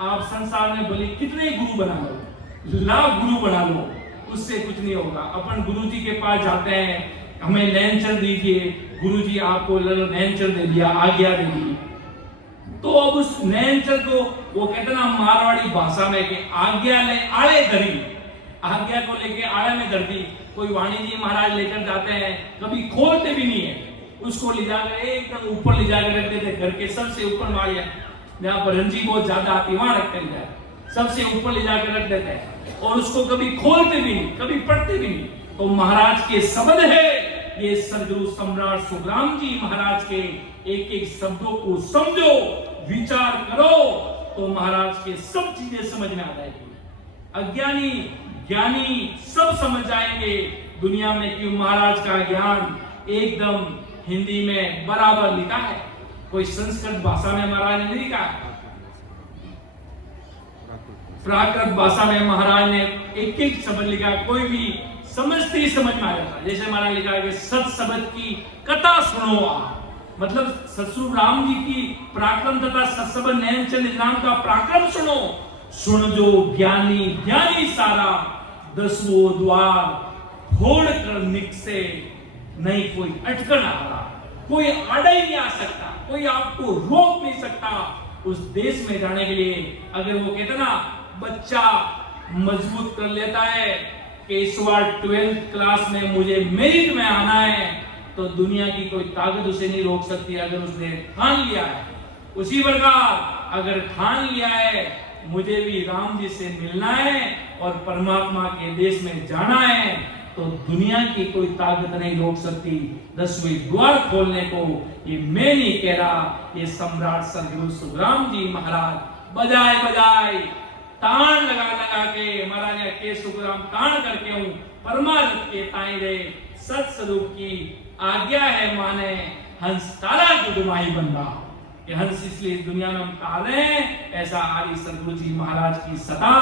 आप संसार में भले कितने गुरु बना लो, लाख गुरु बना लो, उससे कुछ नहीं होगा। अपन गुरु जी के पास जाते हैं, हमें नयनचर दीजिए, गुरु जी आपको नयनचर दे दिया, आज्ञा दे दी। तो अब उस नयनचर को वो कहते ना मारवाड़ी भाषा में कि आज्ञा ले आड़े धरी, आज्ञा को लेके आड़े में धर दी। कोई वाणी जी महाराज लेकर जाते हैं, कभी खोलते भी नहीं है, उसको ले जाकर एकदम ऊपर ले जाकर रख देते, घर के सबसे ऊपर मारिया जहाँ पर रंजी बहुत ज्यादा आती वहां रखते जाए, सबसे ऊपर ले जाकर रख देते हैं और उसको कभी खोलते भी नहीं, कभी पढ़ते भी नहीं। तो महाराज के शब्द है ये, सदगुरु सम्राट सुखराम जी महाराज के एक एक शब्दों को समझो, विचार करो तो महाराज के सब चीजें समझ में आ जाएगी। अज्ञानी ज्ञानी सब समझ जाएंगे दुनिया में कि महाराज का ज्ञान एकदम हिंदी में बराबर लिखा है, कोई संस्कृत भाषा में महाराज ने नहीं लिखा है। प्राकृत भाषा में महाराज ने एक एक शब्द लिखा, कोई भी समझते ही समझ में आ जाता। जैसे महाराज लिखा है कि सत शब्द की कथा सुनो आप, मतलब ससुर राम जी की पराक्रम तथा सत शब्द नयनचंद नाम का पराक्रम सुनो। सुन जो ज्ञानी ज्ञानी सारा, दसवों द्वार फोड़ कर निकसे, नहीं कोई अटकन आ रहा, कोई आड़ा ही नहीं आ सकता, कोई आपको रोक नहीं सकता उस देश में जाने के लिए। अगर वो कहते ना बच्चा मजबूत कर लेता है कि इस बार 12th क्लास में मुझे मेरिट में आना है, तो दुनिया की कोई ताकत उसे नहीं रोक सकती अगर उसने ठान लिया है। उसी प्रकार अगर ठान लिया है मुझे भी राम जी से मिलना है और परमात्मा के देश में जाना है, तो दुनिया की कोई ताकत नहीं रोक सकती 10वें द्वार खोलने को। ये मैं नहीं कह रहा, ये सम्राट सदगुरु सुखराम जी महाराज बजाए बजाए तान लगा लगा के महाराज के सुखराम तान करके हूं परमार्थ के ताई रे सत स्वरूप की आज्ञा है माने हंस तारा जुगमाही बंदा। कि हंस इसलिए दुनिया में हम तारे, ऐसा आदि सदगुरु जी महाराज की सदा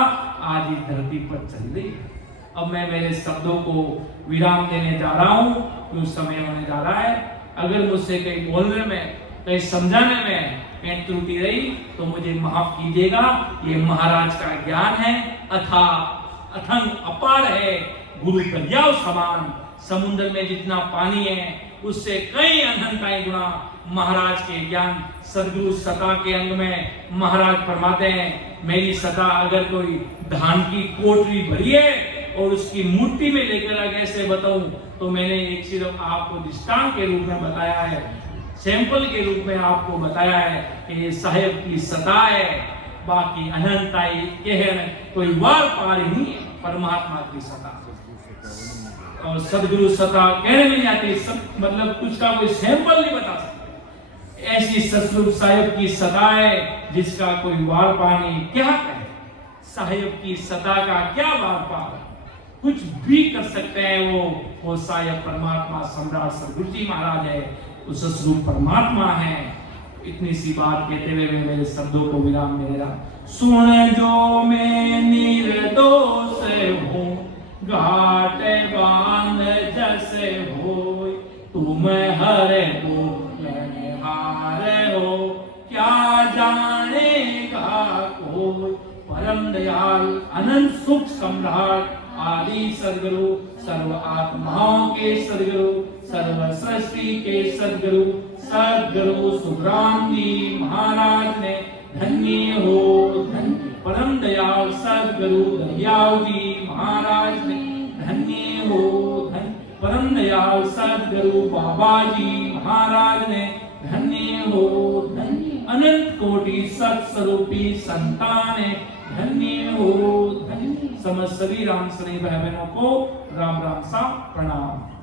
आज इस धरती पर चल रही है। अब मैं मेरे शब्दों को विराम देने जा रहा हूं, कुछ समय होने जा रहा है। अगर मुझसे कहीं बोलने में, कहीं समझाने में कहीं त्रुटि रही तो मुझे माफ कीजिएगा। ये महाराज का ज्ञान है, अथांग अपार है, गुरु दरियाओं समान। समुद्र में जितना पानी है उससे कई अनंताई गुना महाराज के ज्ञान। सदगुरु सता के अंग में महाराज फरमाते हैं, मेरी सता अगर कोई धान की कोठरी भरी है और उसकी मूर्ति में लेकर ऐसे बताऊं तो मैंने एक सिर्फ आपको दृष्टांत के रूप में बताया है, सैंपल के रूप में आपको बताया है कि ये साहेब की सता है, बाकी अनंताई कहर कोई वार पार ही नहीं है परमात्मा की सता। और सदगुरु सता कहने में नहीं आती, मतलब कुछ का कोई सैंपल नहीं बता सकते। ऐसी सतगुरु साहेब की सता है जिसका कोई वार पार नहीं। क्या कहे साहेब की सता का क्या वार पार, कुछ भी कर सकते हैं वो साहेब परमात्मा सम्राट सदगुरु जी महाराज है, उस स्वरूप परमात्मा है। इतनी सी बात कहते हुए मैं मेरे शब्दों को विराम दे रहा। सुन जो मैं निर्दोष हूँ, घाट बांध जैसे हो, तुम हर हो हार हो, क्या जानेगा कोई। परम दयाल अनंत सुख सम्राट आदि सदगुरु, सर्व आत्माओं के सदगुरु, सर्व सृष्टि के सदगुरु, सदगुरु सुखराम जी महाराज ने धन्य हो, धन्य परम दयाल सदगुरु दरियाव जी महाराज ने धन्य हो धन्य। परम दयाल सदगुरु बाबा जी महाराज ने धन्य हो धन्य। अनंत कोटि सत्स्वरूपी संतान धन्य हो धन्य। समस्त सभी राम स्नेही भाई बहनों को राम राम सा प्रणाम।